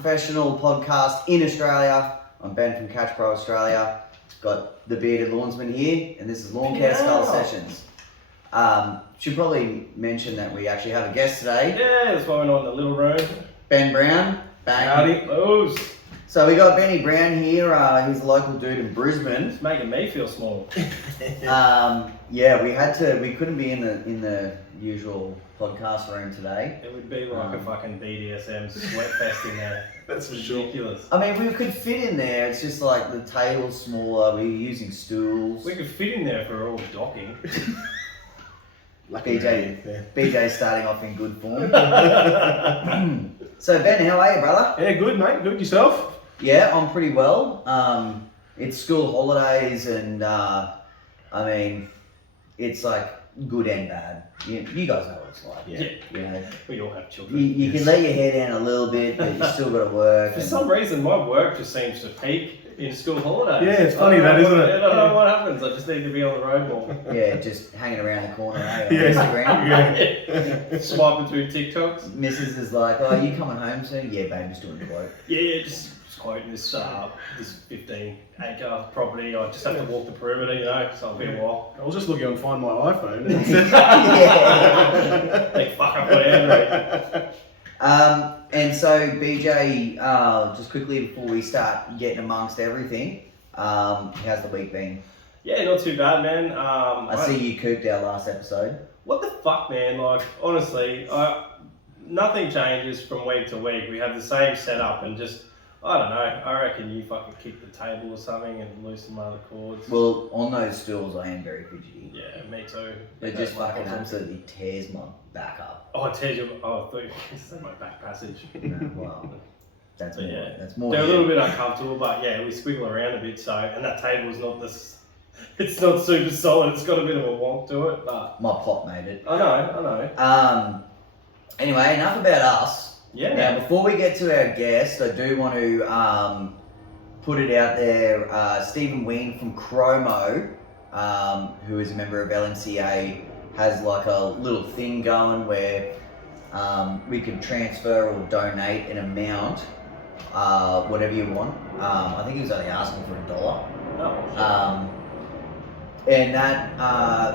professional podcast in Australia. I'm Ben from Catch Pro Australia. Got the bearded lawnsman here, and this is Lawn Care Skull Sessions. Should probably mention that we actually have a guest today. Yeah, that's why we're not in the little room. Ben Brown. Bang. Howdy. Lows. So we got Benny Brown here. He's a local dude in Brisbane. It's making me feel small. Yeah, we couldn't be in the usual podcast room today. It would be like a fucking BDSM sweat fest in there. That's ridiculous. I mean, we could fit in there. It's just like the table's smaller. We're using stools. We could fit in there for all docking. BJ's starting off in good form. So Ben, how are you, brother? Yeah, good mate. Good yourself? Yeah, I'm pretty well. It's school holidays, and I mean, it's like good and bad. You guys know what it's like. Yeah. You know, We all have children. you can let your hair down a little bit, but you still got to work. For some reason, my work just seems to peak in school holidays. Yeah, it's funny that, isn't it? I don't know what happens. I just need to be on the road more. Yeah, just hanging around the corner, eh? On Yeah. Instagram. Yeah. Swiping through TikToks. Mrs. is like, "Oh, you coming home soon?" Yeah, babe, just doing a quote. Yeah, just quoting this 15-acre property. I just have to walk the perimeter, you know, so it'll be a while. I was just looking on Find My iPhone. Yeah. Big fuck up my Android. And so BJ, just quickly before we start getting amongst everything, how's the week been? Yeah, not too bad, man. I see you cooped our last episode. What the fuck, man? Like, honestly, nothing changes from week to week. We have the same setup and just, I don't know, I reckon you fucking kick the table or something and loosen my other cords. Well, on those stools, I am very fidgety. Yeah, me too. It just fucking absolutely tears my back up. Oh, I tell you, I thought you said my back passage. No, well, that's But more. yeah, That's more. they're a little bit uncomfortable, but yeah, we squiggle around a bit. So, and that table's not this. It's not super solid. It's got a bit of a wonk to it, but My pot made it. I know. Anyway, enough about us. Yeah. Now, before we get to our guest, I do want to put it out there. Stephen Ween from Chromo, who is a member of LNCA, has like a little thing going where we can transfer or donate an amount, whatever you want. I think he was only asking for $1. Oh, And that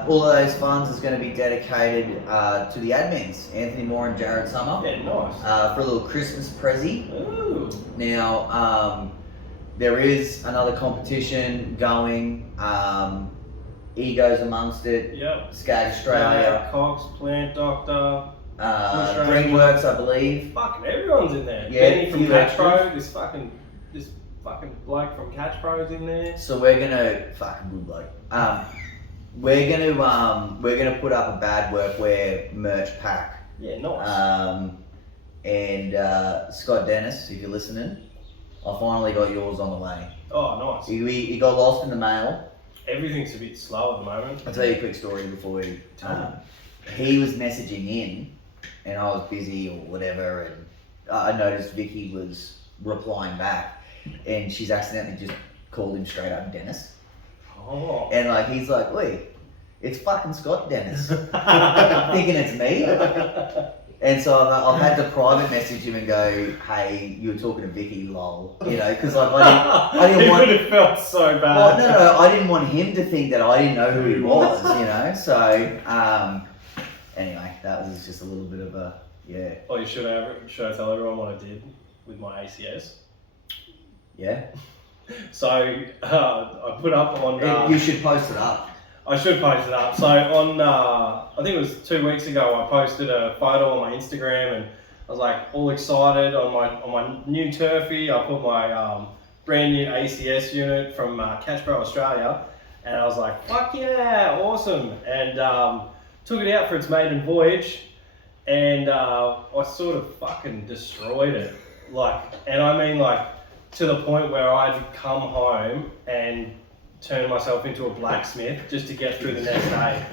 all of those funds is going to be dedicated to the admins, Anthony Moore and Jared Summer, yeah, nice. for a little Christmas prezi. Ooh. Now, there is another competition going. Egos amongst it. Yep. Skag Australia. Cox, Plant Doctor. Greenworks, I believe. Fucking everyone's in there. Yeah, Benny from few Catch Pro. extras. This fucking bloke from Catch Pro's in there. So we're gonna fucking good bloke. We're gonna put up a bad workwear merch pack. Yeah, nice. And Scott Dennis, if you're listening, I finally got yours on the way. Oh, nice. He got lost in the mail. Everything's a bit slow at the moment. I'll tell you a quick story before we he was messaging in, and I was busy or whatever, and I noticed Vicky was replying back, and she's accidentally just called him straight up Dennis. Oh. And like he's like, wait, it's fucking Scott Dennis. Thinking it's me. And so I've had to private message him and go, hey, you were talking to Vicky, lol. You know, because like I didn't want... It would have felt so bad. Well, no, I didn't want him to think that I didn't know who he was, you know. So, anyway, that was just a little bit of a, yeah. Oh, should I tell everyone what I did with my ACS? Yeah? So, I put up on... you should post it up. I should post it up. So on, I think it was 2 weeks ago, I posted a photo on my Instagram, and I was like all excited on my new turfy. I put my brand new ACS unit from Catch Pro Australia, and I was like, fuck yeah, awesome! And took it out for its maiden voyage, and I sort of fucking destroyed it. And I mean to the point where I'd come home and turn myself into a blacksmith just to get through the next day.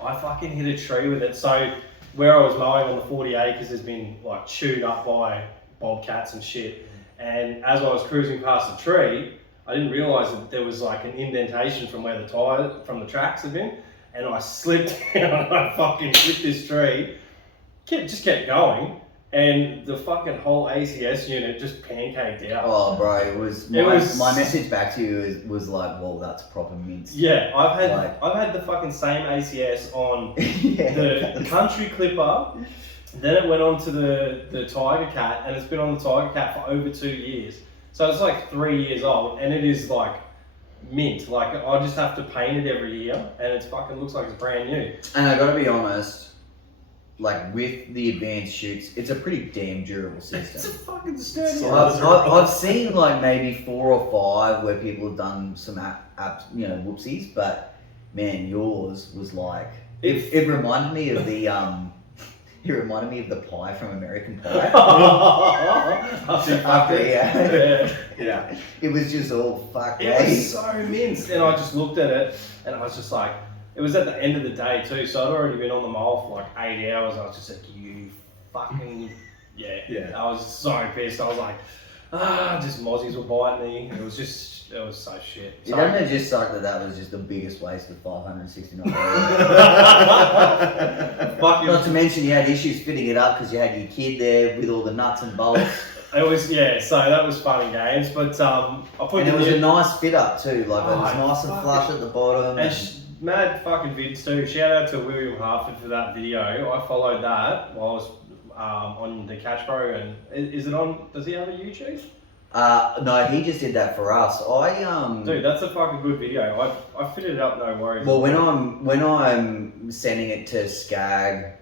I fucking hit a tree with it. So where I was mowing on the 40 acres has been like chewed up by bobcats and shit. And as I was cruising past the tree, I didn't realise that there was like an indentation from where the tracks had been. And I slipped down and I fucking hit this tree. Just kept going. and the fucking whole ACS unit just pancaked out. Oh, bro, it was my message back to you was like, well, that's proper minced. Yeah, I've had the fucking same ACS on the Country Clipper. Then it went on to the Tiger Cat, and it's been on the Tiger Cat for over 2 years. So it's like 3 years old, and it is like mint. Like I just have to paint it every year, and it fucking looks like it's brand new. And I gotta be honest, like with the advanced shoots, it's a pretty damn durable system. It's a fucking sturdy. I've seen like maybe 4 or 5 where people have done some whoopsies, but man, yours was like it reminded me of the It reminded me of the pie from American Pie. Yeah. It was just all fucked. It was so minced, and I just looked at it, and I was just like, it was at the end of the day too, so I'd already been on the mole for like 8 hours. I was just like, you fucking yeah. I was so pissed. I was like, just mozzies were biting me. It was so shit. It doesn't just suck that was just the biggest waste of $569. Not to mention you had issues fitting it up because you had your kid there with all the nuts and bolts. It was so that was fun and games, but and it was a nice fit up too. Like it was nice and flush at the bottom. And mad fucking vids too. Shout out to William Hartford for that video. I followed that while I was on the Catch Bro, and is it on? Does he have a YouTube? No, he just did that for us. Dude, that's a fucking good video. I fitted it up, no worries. Well, when I'm sending it to Skag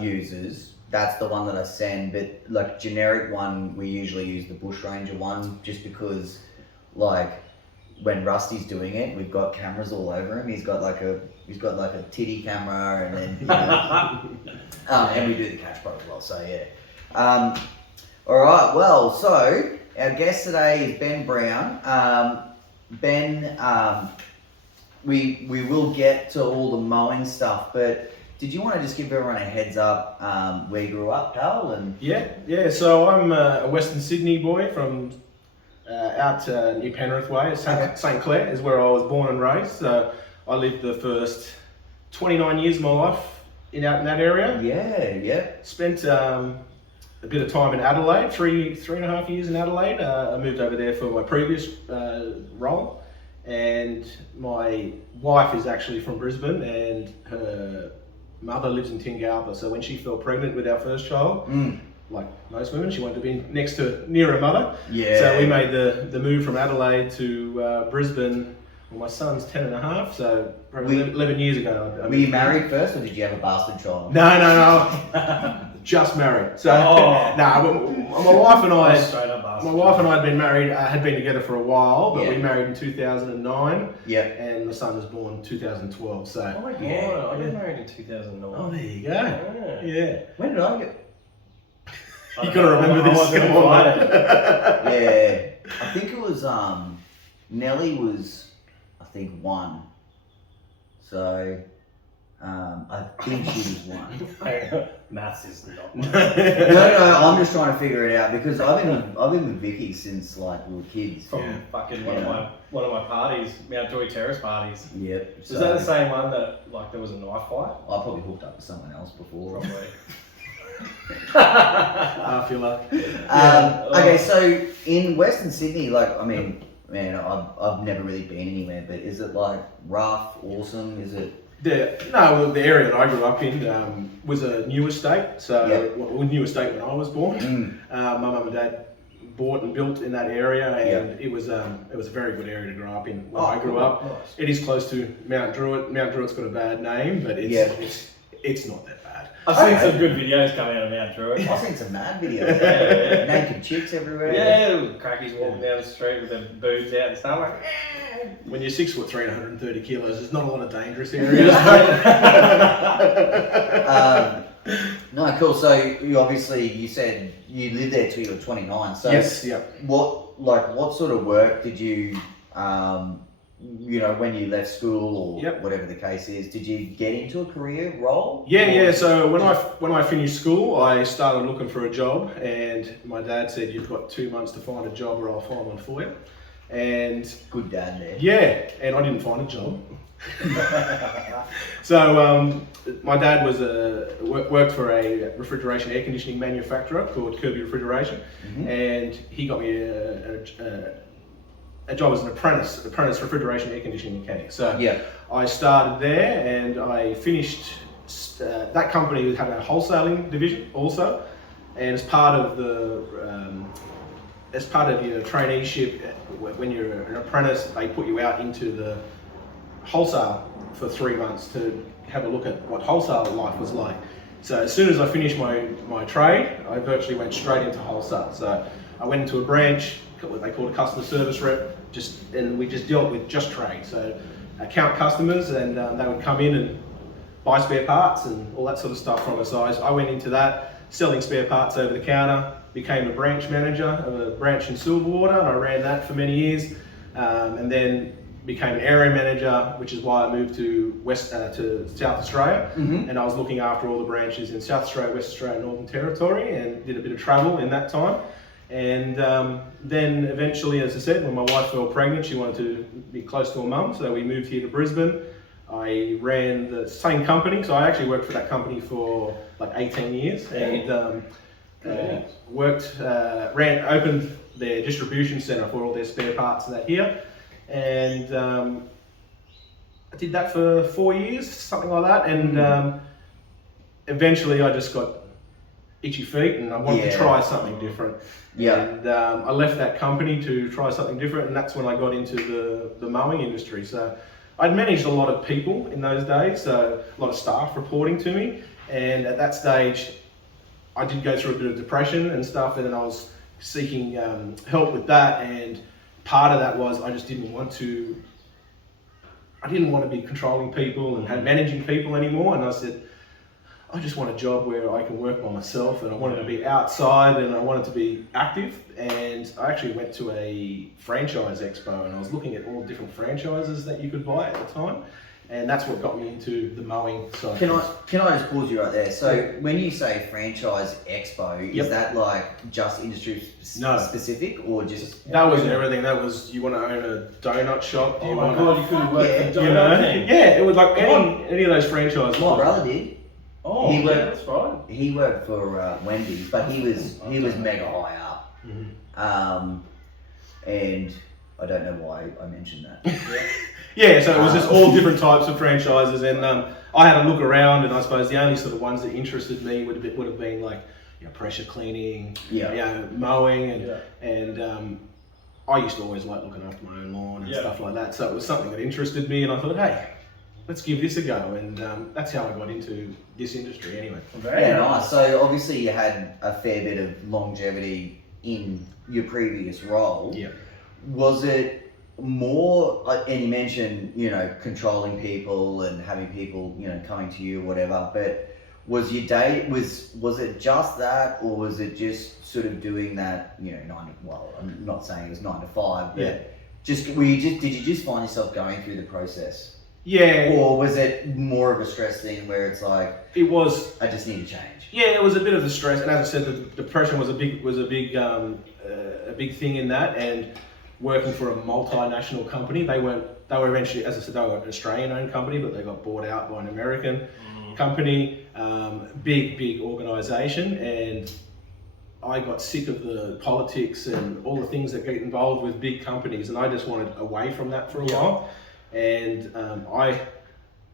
users, that's the one that I send. But like generic one, we usually use the Bush Ranger one, just because like when Rusty's doing it, we've got cameras all over him. He's got like a titty camera, and then and we do the Catch Pro as well. So yeah. All right. Well, so our guest today is Ben Brown. Ben, we will get to all the mowing stuff, but did you want to just give everyone a heads up where you grew up, pal? And yeah. So I'm a Western Sydney boy from out near Penrith Way. St Clair is where I was born and raised. So I lived the first 29 years of my life out in that area. Yeah. Spent a bit of time in Adelaide, three and a half years in Adelaide. I moved over there for my previous role, and my wife is actually from Brisbane, and her mother lives in Tingalpa. So when she fell pregnant with our first child, like most women, she wanted to be near her mother. Yeah. So we made the move from Adelaide to Brisbane. Well, my son's 10 and a half, so probably 11 years ago. Were you married first, or did you have a bastard child? No. Just married. So my wife and I had been married, had been together for a while, but we married in 2009. Yeah. And the son was born in 2012. So. Oh my god! I got married in 2009. Oh, there you go. Yeah. When did I get? You gotta remember this. Come on, mate. Yeah. I think it was Nelly was, I think 1. So. I think she was 1. Maths is not. No, I'm just trying to figure it out because I've been with Vicky since like we were kids. From fucking one of my parties, Mount Joy Terrace parties. Yep. Is that the same one that like there was a knife fight? I probably hooked up with someone else before. Probably. I feel like. Okay, so in Western Sydney, like I mean, man, I've never really been anywhere, but is it like rough, awesome? Is it? The area that I grew up in was a new estate. So a new estate when I was born. My mum and dad bought and built in that area, and it was a very good area to grow up in. When I grew up, nice. It is close to Mount Druitt. Mount Druitt's got a bad name, but it's not that bad. I've seen some good videos coming out of Mount Druitt. I've seen some mad videos. Naked chicks everywhere. Yeah, crackies walking down the street with their boobs out and stuff like. When you're 6'3" and 130 kilos, there's not a lot of dangerous areas. No, cool. So you said you lived there till you were 29. So yes, yeah. What sort of work did you, when you left school or whatever the case is, did you get into a career role? Yeah. So when I finished school, I started looking for a job, and my dad said, "You've got 2 months to find a job, or I'll find one for you." And Good dad there. yeah, and I didn't find a job. So my dad was worked for a refrigeration air conditioning manufacturer called Kirby Refrigeration, and he got me a job as an apprentice refrigeration air conditioning mechanic. So Yeah. I started there, and I finished. That company had a wholesaling division also, and as part of your traineeship, when you're an apprentice, they put you out into the wholesale for 3 months to have a look at what wholesale life was like. So as soon as I finished my trade, I virtually went straight into wholesale. So I went into a branch, what they called a customer service rep, and we just dealt with just trade. So account customers, and they would come in and buy spare parts and all that sort of stuff from us. So I went into that, selling spare parts over the counter, became a branch manager of a branch in Silverwater, and I ran that for many years, and then became an area manager, which is why I moved to South Australia, and I was looking after all the branches in South Australia, West Australia, Northern Territory, and did a bit of travel in that time. And then eventually, as I said, when my wife fell pregnant, she wanted to be close to her mum, so we moved here to Brisbane. I ran the same company, so I actually worked for that company for like 18 years, and opened their distribution centre for all their spare parts and that here. And I did that for 4 years, something like that, and eventually I just got itchy feet and I wanted to try something different. Yeah. And I left that company to try something different, and that's when I got into the mowing industry. So I'd managed a lot of people in those days, so a lot of staff reporting to me, and at that stage I did go through a bit of depression and stuff, and then I was seeking help with that, and part of that was I just didn't want to be controlling people and managing people anymore, and I said, I just want a job where I can work by myself, and I wanted to be outside and I wanted to be active. And I actually went to a franchise expo, and I was looking at all the different franchises that you could buy at the time, and that's what got me into the mowing side. Can I just pause you right there? So when you say franchise expo, is that like just industry specific, or just that was everything? That was, you want to own a donut shop? Oh my god, you could have worked for donut. Yeah, it was like any of those franchises. My brother did. Oh, that's right. He worked for Wendy's, but he was mega high up. And I don't know why I mentioned that. Yeah, so it was just all different types of franchises, and I had a look around, and I suppose the only sort of ones that interested me would have been like, you know, pressure cleaning, mowing, and I used to always like looking after my own lawn and stuff like that. So it was something that interested me, and I thought, hey, let's give this a go, and that's how I got into this industry anyway. Yeah, nice. So obviously you had a fair bit of longevity in your previous role. Yeah. Was it more, and you mentioned, you know, controlling people and having people, you know, coming to you or whatever, but was your day, was it just that, or was it just sort of doing that, you know, I'm not saying it was 9 to 5, but did you just find yourself going through the process? Yeah. Or was it more of a stress thing where it's like, it was, I just need to change? Yeah, it was a bit of the stress, and as I said, the depression was a big thing in that, and working for a multinational company. They were eventually, as I said, they were an Australian-owned company, but they got bought out by an American company, big organisation, and I got sick of the politics and all the things that get involved with big companies, and I just wanted away from that for a while. And I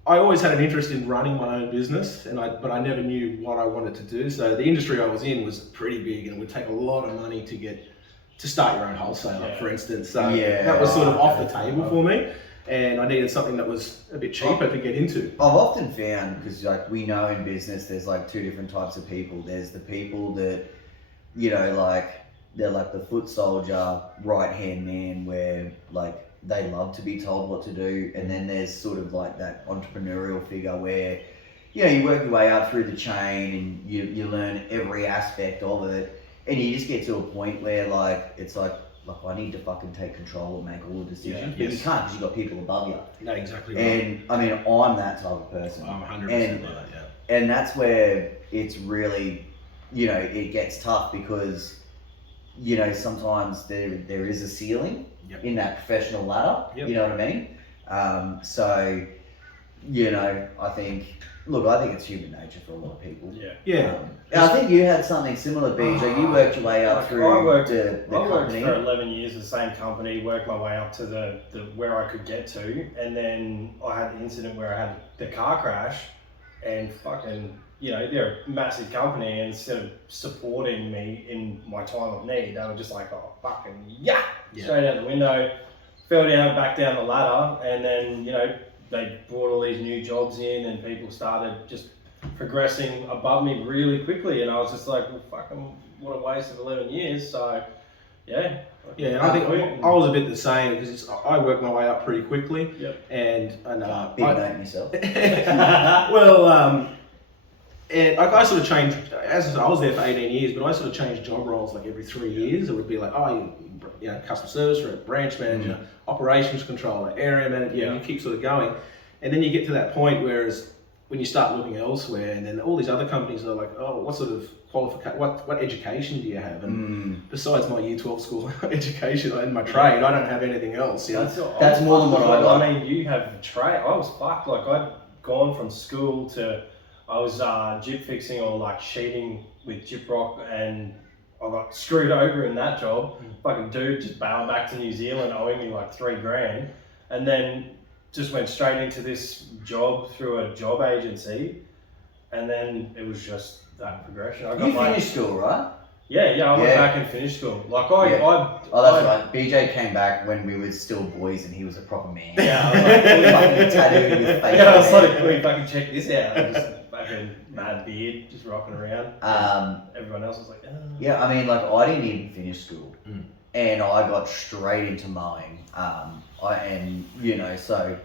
always had an interest in running my own business, but I never knew what I wanted to do. So the industry I was in was pretty big, and it would take a lot of money to start your own wholesaler, for instance. So that was sort of off the table for me, and I needed something that was a bit cheaper to get into. I've often found, because like we know in business, there's like two different types of people. There's the people that, you know, like they're like the foot soldier, right hand man, where like they love to be told what to do, and then there's sort of like that entrepreneurial figure where, you know, you work your way up through the chain and you learn every aspect of it, and you just get to a point where like it's like I need to fucking take control and make all the decisions, but you can't because you've got people above you. No, exactly right. And I mean, I'm that type of person. I'm 100% like that, and that's where it's really, you know, it gets tough, because you know, sometimes there is a ceiling in that professional ladder. You know what I mean? So, you know, I think it's human nature for a lot of people. I think you had something similar, BJ. You worked your way up through I worked company. for 11 years in the same company, worked my way up to the where I could get to, and then I had the incident where I had the car crash, and fucking, you know, they're a massive company, and instead of supporting me in my time of need, they were just like, oh, fucking straight out the window, fell back down the ladder, and then, you know, they brought all these new jobs in, and people started just progressing above me really quickly, and I was just like, well, fucking, what a waste of 11 years. So, yeah. Yeah, and I think I was a bit the same because I worked my way up pretty quickly. And big note myself. Well, and I sort of changed, as I said, I was there for 18 years, but I sort of changed job roles like every 3 years. It would be like, you know, customer service rep, branch manager, operations controller, area manager, you keep sort of going. And then you get to that point whereas when you start looking elsewhere, and then all these other companies are like, oh, what sort of qualification, what education do you have? And besides my Year 12 school education and my trade, I don't have anything else. You know? That's more than what I got. I mean, you have trade. I was fucked. Like, I'd gone from school to, I was jip fixing or like sheeting with Jip Rock, and I got screwed over in that job. Fucking dude just bailed back to New Zealand owing me like $3,000, and then just went straight into this job through a job agency, and then it was just that progression. You finished school, right? Yeah, I went back and finished school. Like that's right. BJ came back when we were still boys, and he was a proper man. Yeah, I was like, fucking tattooed with face. I was like, we fucking check this out. Just fucking mad beard, just rocking around. Everyone else was like, oh. Yeah, I mean, like, I didn't even finish school, and I got straight into mowing. And you know, so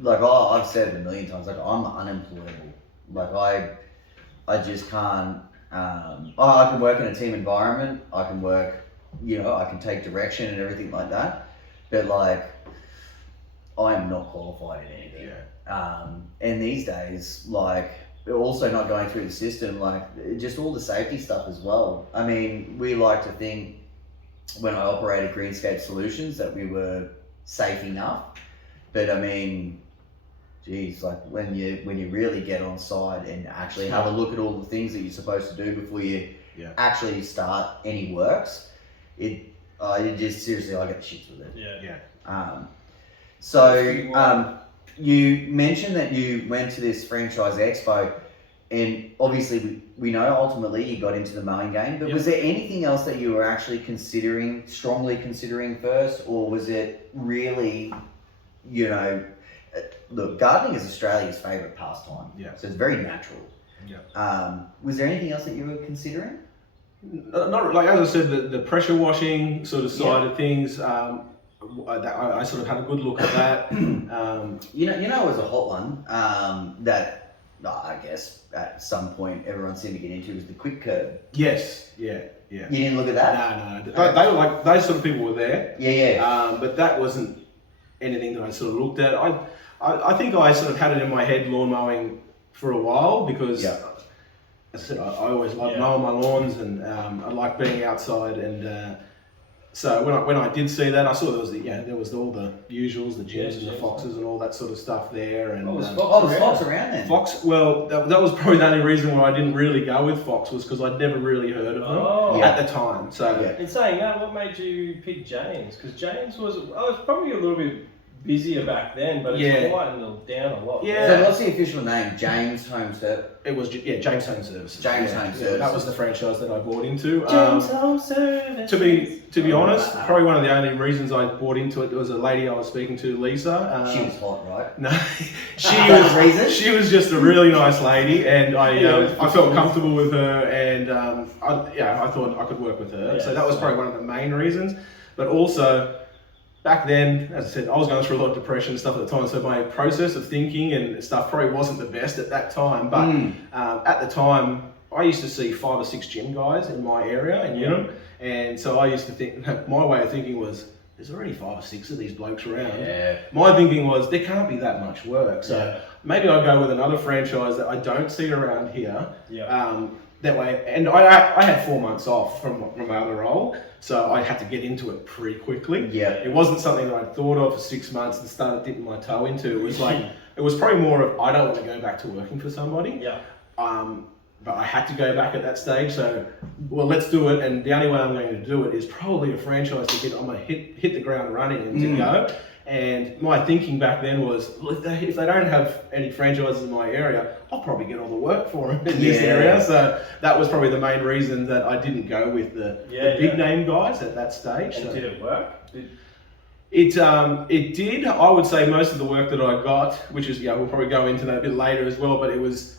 like I've said it a million times, like I'm unemployable. Like I just can't. I can work in a team environment. I can work, you know, I can take direction and everything like that. But like, I am not qualified in anything. And these days, like, also not going through the system, like just all the safety stuff as well. I mean, we like to think when I operated Greenscape Solutions that we were safe enough, but I mean, geez, like when you really get on site and actually have a look at all the things that you're supposed to do before you actually start any works, it just seriously, I get shits with it. You mentioned that you went to this franchise expo, and obviously we know ultimately you got into the mowing game, but was there anything else that you were actually strongly considering first, or was it really, you know, look, gardening is Australia's favourite pastime, so it's very natural. Was there anything else that you were considering? Not like, as I said, the pressure washing sort of side of things. I sort of had a good look at that. You know, it was a hot one that I guess at some point everyone seemed to get into, was the quick curb. Yes, yeah. You didn't look at that? No. They were like, those sort of people were there. But that wasn't anything that I sort of looked at. I think I sort of had it in my head, lawn mowing, for a while, because as I said, I always liked mowing my lawns, and I like being outside, and so when I did see that, I saw there was all the usuals, the gyms and the foxes and all that sort of stuff there. And was Fox around then? Fox, well, that was probably the only reason why I didn't really go with Fox, was because I'd never really heard of them at the time. So in saying that, what made you pick James? Because James was probably a little bit busier back then, but it's quietened down a lot. So what's the official name? James Home Service? It was James Home Service. James Home Service. That was the franchise that I bought into. James Home Service. To be honest, probably one of the only reasons I bought into it was a lady I was speaking to, Lisa. She was hot, right? No, she was just a really nice lady, and I felt comfortable with her, and I thought I could work with her. So that was probably one of the main reasons. But also, back then, as I said, I was going through a lot of depression and stuff at the time, so my process of thinking and stuff probably wasn't the best at that time. But at the time, I used to see 5 or 6 gym guys in my area in Unum, and so I used to think, my way of thinking was, there's already 5 or 6 of these blokes around. My thinking was, there can't be that much work, so maybe I'll go with another franchise that I don't see around here. that way, and I had 4 months off from my other role, so I had to get into it pretty quickly. Yeah. It wasn't something that I'd thought of for 6 months and started dipping my toe into. It was like, it was probably more of, I don't want to go back to working for somebody. Yeah. But I had to go back at that stage, so, well, let's do it, and the only way I'm going to do it is probably a franchise to get, I'm going to hit the ground running and to go. And my thinking back then was, well, if they don't have any franchises in my area, I'll probably get all the work for them in this area. So that was probably the main reason that I didn't go with the big name guys at that stage. And so, did it work? it did. I would say most of the work that I got, which is, we'll probably go into that a bit later as well, but it was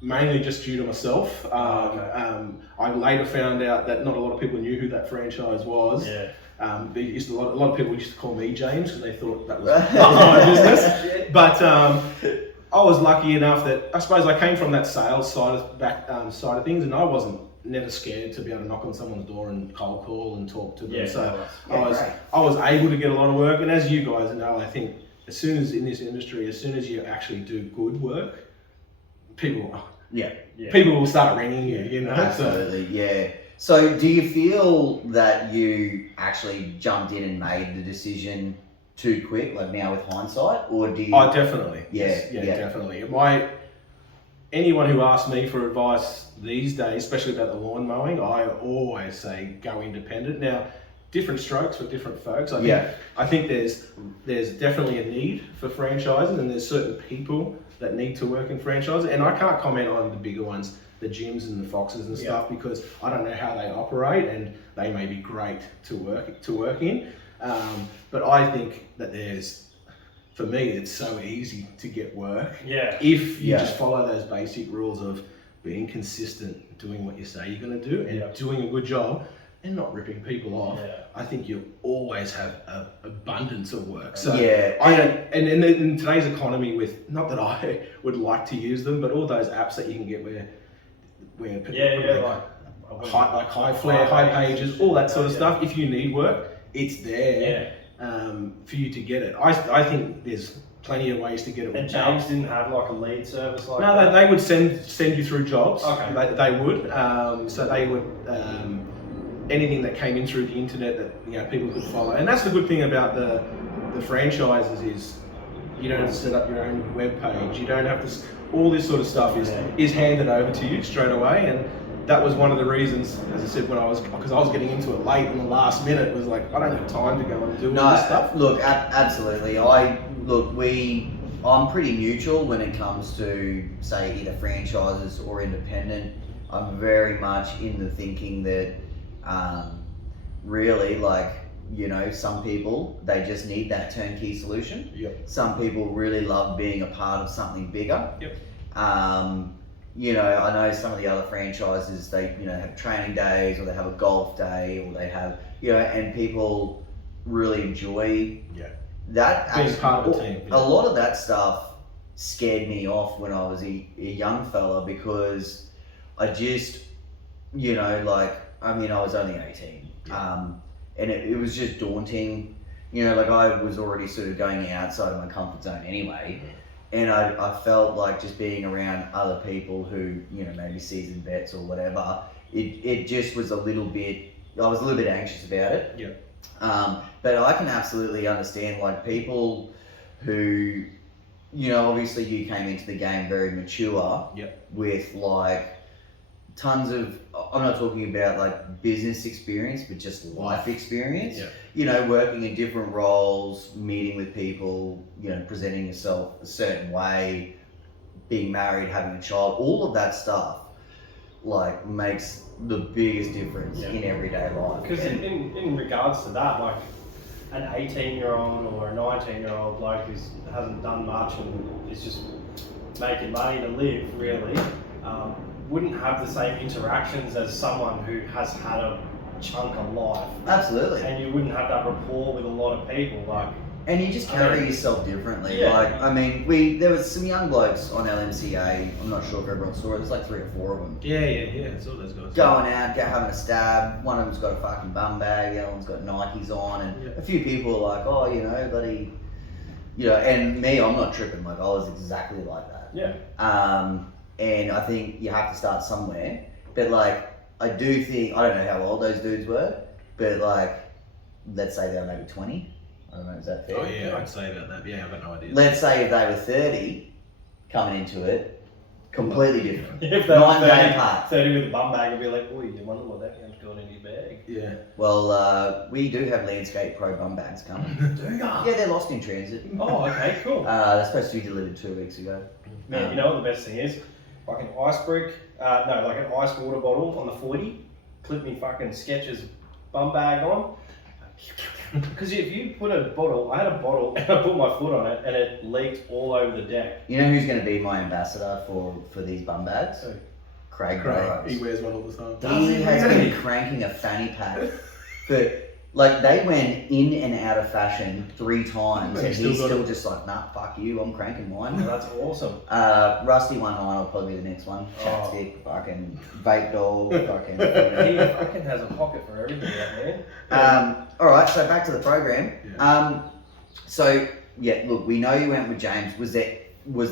mainly just due to myself. I later found out that not a lot of people knew who that franchise was. Yeah. A lot of people used to call me James because they thought that was my business. But I was lucky enough that I suppose I came from that sales side of things, and I wasn't never scared to be able to knock on someone's door and cold call and talk to them. I was able to get a lot of work, and as you guys know, I think as soon as in this industry, as soon as you actually do good work, people will start ringing you. You know, absolutely, yeah. So do you feel that you actually jumped in and made the decision too quick, like now with hindsight, or do you? Oh, definitely. Yeah. Definitely. Anyone who asks me for advice these days, especially about the lawn mowing, I always say go independent. Now, different strokes for different folks. I think there's definitely a need for franchises, and there's certain people that need to work in franchises, and I can't comment on the bigger ones, the gyms and the Foxes and stuff, because I don't know how they operate, and they may be great to work in. But I think that for me, it's so easy to get work. Yeah. If you just follow those basic rules of being consistent, doing what you say you're going to do, and doing a good job, and not ripping people off, I think you'll always have an abundance of work. So and in today's economy, with, not that I would like to use them, but all those apps that you can get where people like high flare, high pages, all that sort of stuff. If you need work, it's there for you to get it. I think there's plenty of ways to get it. And James didn't have like a lead service like that? No, they would send you through jobs. Okay. They would. So they would, anything that came in through the internet that people could follow. And that's the good thing about the franchises is you don't have to set up your own web page. You don't have to. All this sort of stuff is handed over to you straight away. And that was one of the reasons, as I said, because I was getting into it late in the last minute, was like, I don't have time to go and do all this stuff. Look, absolutely. I'm pretty neutral when it comes to, say, either franchises or independent. I'm very much in the thinking that really, some people, they just need that turnkey solution. Yep. Some people really love being a part of something bigger. Yep. I know some of the other franchises, they, have training days, or they have a golf day, or they have, and people really enjoy that. Being part of a team. A lot of that stuff scared me off when I was a young fella, because I just, I was only 18. And it was just daunting. I was already sort of going outside of my comfort zone anyway. And I felt like just being around other people who, maybe seasoned vets or whatever, it just was I was a little bit anxious about it. Yeah. But I can absolutely understand, people who, obviously you came into the game very mature with tons of, I'm not talking about business experience, but just life experience. Working in different roles, meeting with people, presenting yourself a certain way, being married, having a child, all of that stuff makes the biggest difference in everyday life. Because in regards to that, an 18-year-old or a 19-year-old bloke who hasn't done much and is just making money to live, really, wouldn't have the same interactions as someone who has had a chunk of life. Absolutely. And you wouldn't have that rapport with a lot of people. And you just carry yourself differently. There was some young blokes on LMCA, I'm not sure if everyone saw it, there's 3 or 4 of them. Yeah, it's all those guys. Going out, having a stab, one of them's got a fucking bum bag, the other one's got Nikes on, and a few people are like, oh, bloody, and me, I'm not tripping, I was exactly like that. Yeah. And I think you have to start somewhere. But like, I do think, I don't know how old those dudes were, but like, let's say they were maybe 20. I don't know, is that fair? Oh yeah, I'd say about that. Yeah, I've got no idea. Let's say if they were 30 coming into it, completely different. If they were 9 day apart. 30 with a bum bag, I'd be like, oh, you wonder what that cunt's got in his bag. Yeah. Well, we do have Landscape Pro bum bags coming. Do ya? Yeah, they're lost in transit. Oh, okay, cool. They're supposed to be delivered 2 weeks ago. Man, you know what the best thing is? Like an ice brick, like an ice water bottle on the 40, clip me fucking Skechers bum bag on. Because if you put a bottle, I had a bottle and I put my foot on it and it leaked all over the deck. You know who's going to be my ambassador for these bum bags? Who? Craig Craig, Burrows. he wears one all the time. He has been cranking a fanny pack. But like they went in and out of fashion 3 times, But and he he's still got still it. just like, nah, fuck you, I'm cranking mine. Oh, that's awesome. Rusty 19 will probably be the next one. Chat Oh. stick, fucking vape doll, fucking. He fucking has a pocket for everything, that man. All right, so back to the program. Yeah. So yeah, look, we know you went with James. Was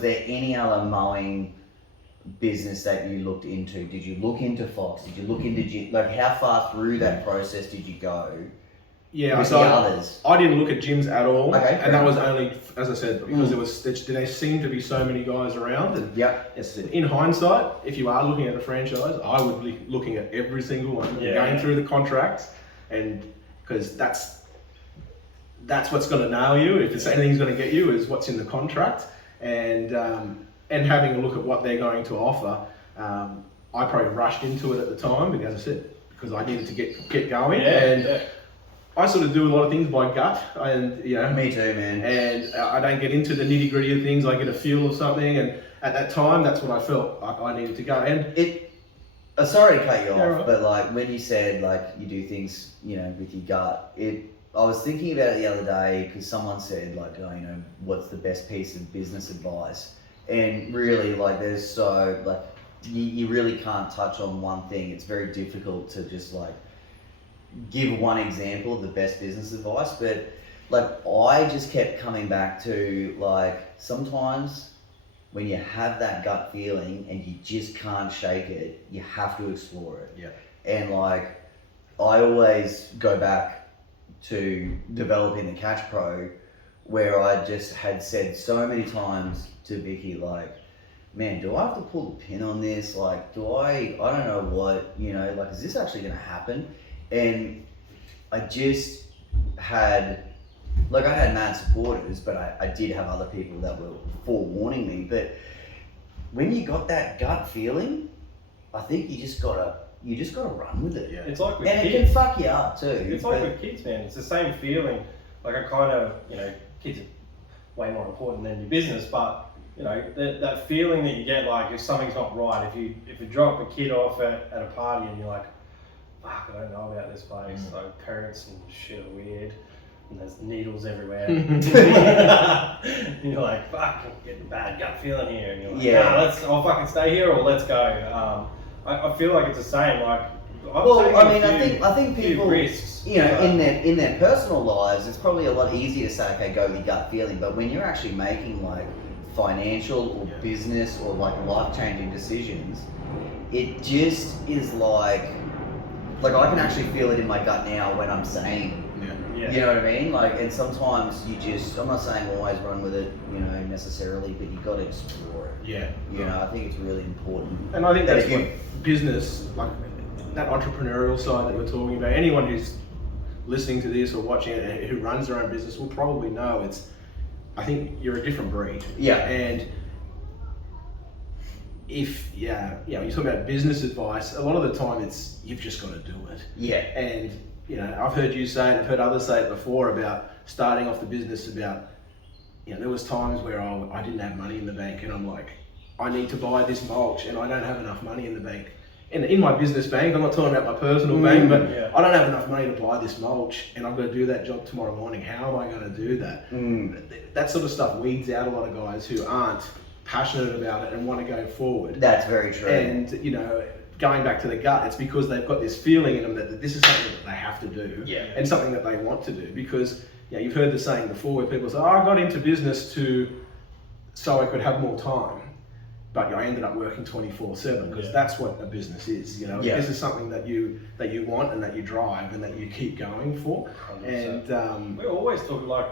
there any other mowing business that you looked into? Did you look into Fox? Did you look into like how far through that process did you go? Yeah, with so the others. I didn't look at gyms at all, Okay, fair and that was enough. only, as I said, because there seemed to be so many guys around. And Yep. as I said, in hindsight, if you are looking at a franchise, I would be looking at every single one, going through the contracts, and because that's what's going to nail you. If it's anything's going to get you, is what's in the contract, and having a look at what they're going to offer. I probably rushed into it at the time because, as I said, because I needed to get going, and I sort of do a lot of things by gut, and you know. Me too, man. And I don't get into the nitty gritty of things. I get a feel of something, and at that time, that's what I felt like I needed to go. And Sorry to cut you off, Yeah, right. but like when you said like you do things, you know, with your gut, I was thinking about it the other day because someone said like, oh, you know, what's the best piece of business advice? And really, like, there's so like you really can't touch on one thing. It's very difficult to just like give one example of the best business advice, but like I just kept coming back to like sometimes when you have that gut feeling and you just can't shake it, you have to explore it. Yeah. And like I always go back to developing the Catch Pro, where I just had said so many times to Vicky, like, man, do I have to pull the pin on this? Like, I don't know what, you know, like, is this actually going to happen? And I just had, like, I had mad supporters, but I did have other people that were forewarning me. But when you got that gut feeling, I think you just gotta run with it. Yeah. It's like with And kids. it can fuck you up too. It's like with kids, man. It's the same feeling. Like I kind of, you know, kids are way more important than your business, but you know, that feeling that you get, like if something's not right, if you drop a kid off at a party and you're like, fuck, I don't know about this place. Like parents and shit are weird, and there's needles everywhere. And you're like, fuck, I'm getting a bad gut feeling here. And you're like, nah, I'll fucking stay here or let's go. I feel like it's the same. Like, I think people, risks, you know, in their personal lives, it's probably a lot easier to say, okay, go with your gut feeling. But when you're actually making like financial or business or like life-changing decisions, it just is like I can actually feel it in my gut now when I'm saying, you know what I mean? Like, and sometimes I'm not saying always run with it, you know, necessarily, but you got to explore it. Yeah. You know, I think it's really important. And I think that that's if you- what business, like that entrepreneurial side that we're talking about, anyone who's listening to this or watching it who runs their own business will probably know I think you're a different breed. Yeah. And if, you know, you talk about business advice, a lot of the time you've just got to do it. Yeah. And, you know, I've heard you say it, I've heard others say it before about starting off the business about, you know, there was times where I didn't have money in the bank and I'm like, I need to buy this mulch and I don't have enough money in the bank. And in my business bank, I'm not talking about my personal bank, but I don't have enough money to buy this mulch and I've got to do that job tomorrow morning. How am I going to do that? That sort of stuff weeds out a lot of guys who aren't passionate about it and want to go forward. That's very true. And, you know, going back to the gut, it's because they've got this feeling in them that this is something that they have to do and something that they want to do. Because, you know, you've heard the saying before where people say, I got into business so I could have more time. but I ended up working 24/7 because that's what a business is. You know, Yeah. this is something that you want and that you drive and that you keep going for. 100%. And we always talk like,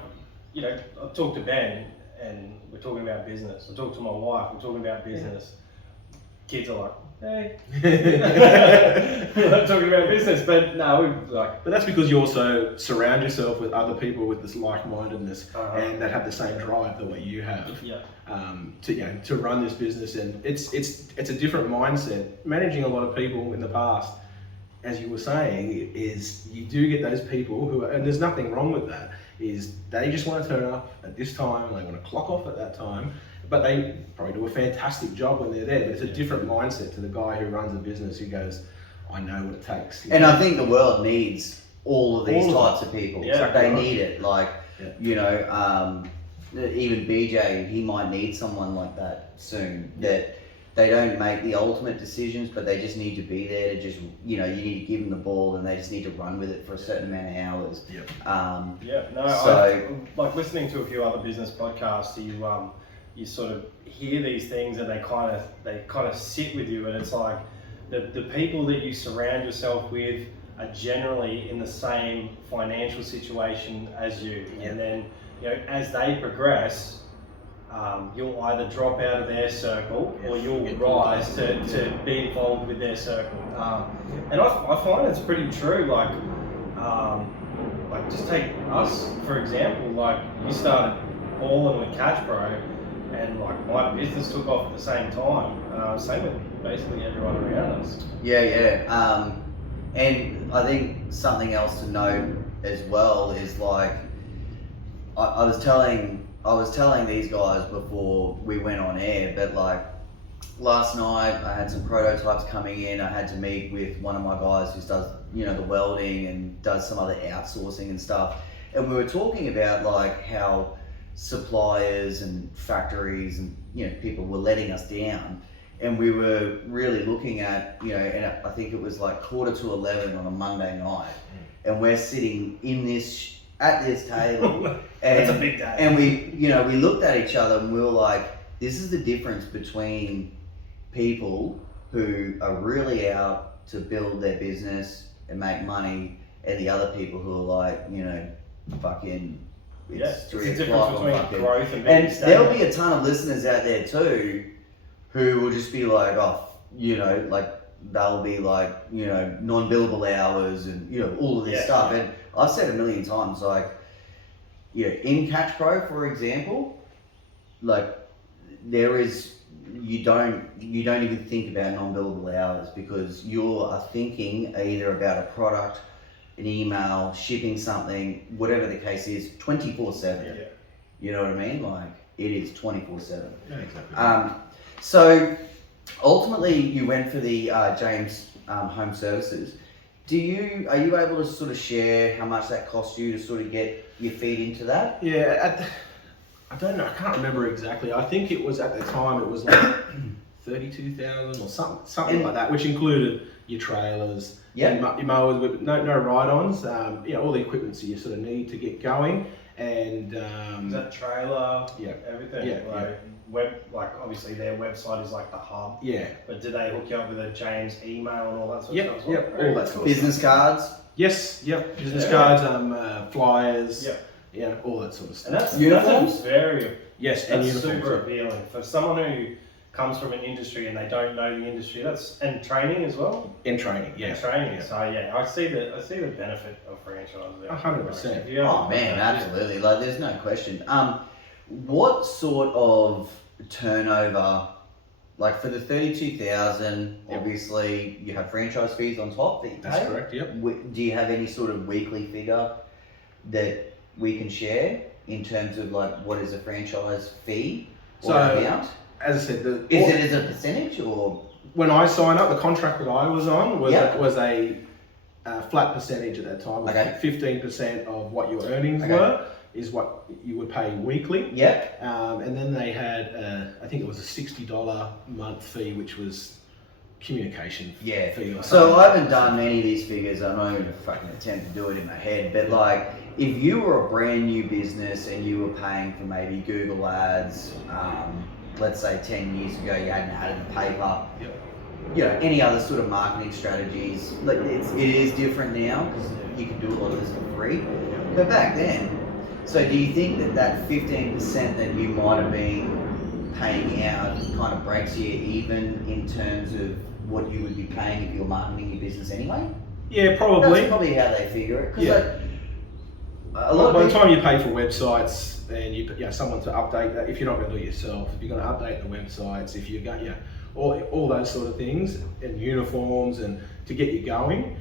you know, I talk to Ben and we're talking about business. I talk to my wife, we're talking about business. Kids are like, hey, we're not talking about business, but no, we like. But that's because you also surround yourself with other people with this like-mindedness and that have the same drive the way you have. Yeah. To run this business, and it's a different mindset. Managing a lot of people in the past, as you were saying, is you do get those people who are, and there's nothing wrong with that, is they just want to turn up at this time, they want to clock off at that time, but they probably do a fantastic job when they're there, but it's a different mindset to the guy who runs a business who goes, I know what it takes. And I think the world needs all of these All of types of people. Yeah, They right. need it. Like, you know, even BJ, he might need someone like that soon. That they don't make the ultimate decisions, but they just need to be there to just, you know, you need to give them the ball and they just need to run with it for a certain amount of hours. Yep. I like listening to a few other business podcasts. You sort of hear these things and they kind of sit with you, and it's like the people that you surround yourself with are generally in the same financial situation as you, and then, you know, as they progress, you'll either drop out of their circle or you'll rise to be involved with their circle. And I find it's pretty true. Like just take us for example. Like you started balling with Catch Pro, and like my business took off at the same time. Same with basically everyone around us. Yeah. And I think something else to note as well is like, I was telling these guys before we went on air, but like last night I had some prototypes coming in. I had to meet with one of my guys who does, you know, the welding and does some other outsourcing and stuff. And we were talking about like how suppliers and factories and, you know, people were letting us down. And we were really looking at, you know, and I think it was like 11:45 on a Monday night, and we're sitting at this table, and That's a big day. And we looked at each other and we were like, this is the difference between people who are really out to build their business and make money, and the other people who are like, you know, fucking. It's 3 it's a o'clock. difference between growth and And being there'll stable. be a ton of listeners out there too who will just be like, oh, you know, like they'll be like, you know, non-billable hours and, you know, all of this stuff. And I've said a million times, like, you know, in Catch Pro, for example, like you don't even think about non-billable hours because you are thinking either about a product, an email, shipping something, whatever the case is, 24/7. Yeah. You know what I mean? Like it is 24/7. Yeah, exactly. So ultimately, you went for the James Home Services. Are you able to sort of share how much that cost you to sort of get your feet into that? Yeah, I don't know. I can't remember exactly. I think it was at the time. It was like 32,000 or something like that, which included your trailers, your mowers with no ride-ons. You know, all the equipment that you sort of need to get going, and Is that trailer? Yeah. Everything. Yeah, Like obviously their website is like the hub. yeah. But did they hook you up with a James email and all that sort of stuff? as well? Yep, all that sort of Business cards. Yes, yep. Business Yeah. cards, flyers, Yeah. yeah, all that sort of stuff. And that's Uniforms? very Yes, and that's uniforms. super appealing for someone who comes from an industry and they don't know the industry. And training as well. In training, yeah. And training. Yeah. So yeah, I see the benefit of franchise there. 100%. If you ever- Oh man, absolutely. Like, there's no question. What sort of turnover? Like for the 32,000, obviously you have franchise fees on top that you pay. That's correct, yep. Do you have any sort of weekly figure that we can share in terms of like what is a franchise fee or amount? As I said, Is it as a percentage or? when I signed up, the contract that I was on was Yep. was a flat percentage at that time. Okay. 15% of what your earnings Okay. were is what you would pay weekly. Yep. And then they had, I think it was a $60 month fee, which was communication Yeah. fee. Or So something. I haven't done any of these figures. I'm not even gonna fucking attempt to do it in my head. But like, if you were a brand new business and you were paying for maybe Google Ads, let's say 10 years ago, you hadn't had it in the paper. Yep. You know, any other sort of marketing strategies, like it is different now because you can do a lot of this for free. But back then, so do you think that 15% that you might have been paying out kind of breaks you even in terms of what you would be paying if you're marketing your business anyway? Yeah, probably. That's probably how they figure it. Because Yeah. a lot By of the time you pay for websites and someone to update that, if you're not going to do it yourself, if you're going to update the websites, if you're going, all those sort of things and uniforms and to get you going,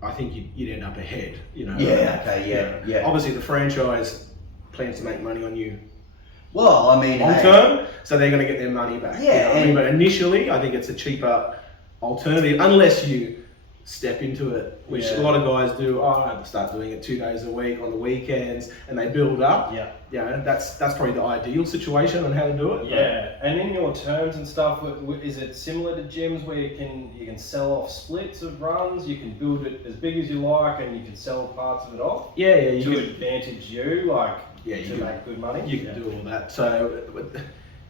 I think you'd end up ahead. You know. Yeah. Okay. Yeah. Obviously, the franchise plans to make money on you Well, I mean, long term, so they're going to get their money back. Yeah, You know what I mean? But initially, I think it's a cheaper alternative unless you step into it, which a lot of guys do. I start doing it 2 days a week on the weekends, and they build up. Yeah. That's probably the ideal situation on how to do it. Yeah, and in your terms and stuff, is it similar to gyms where you can sell off splits of runs, you can build it as big as you like, and you can sell parts of it off? Yeah. To advantage you, you to can make good money? You can do all that. So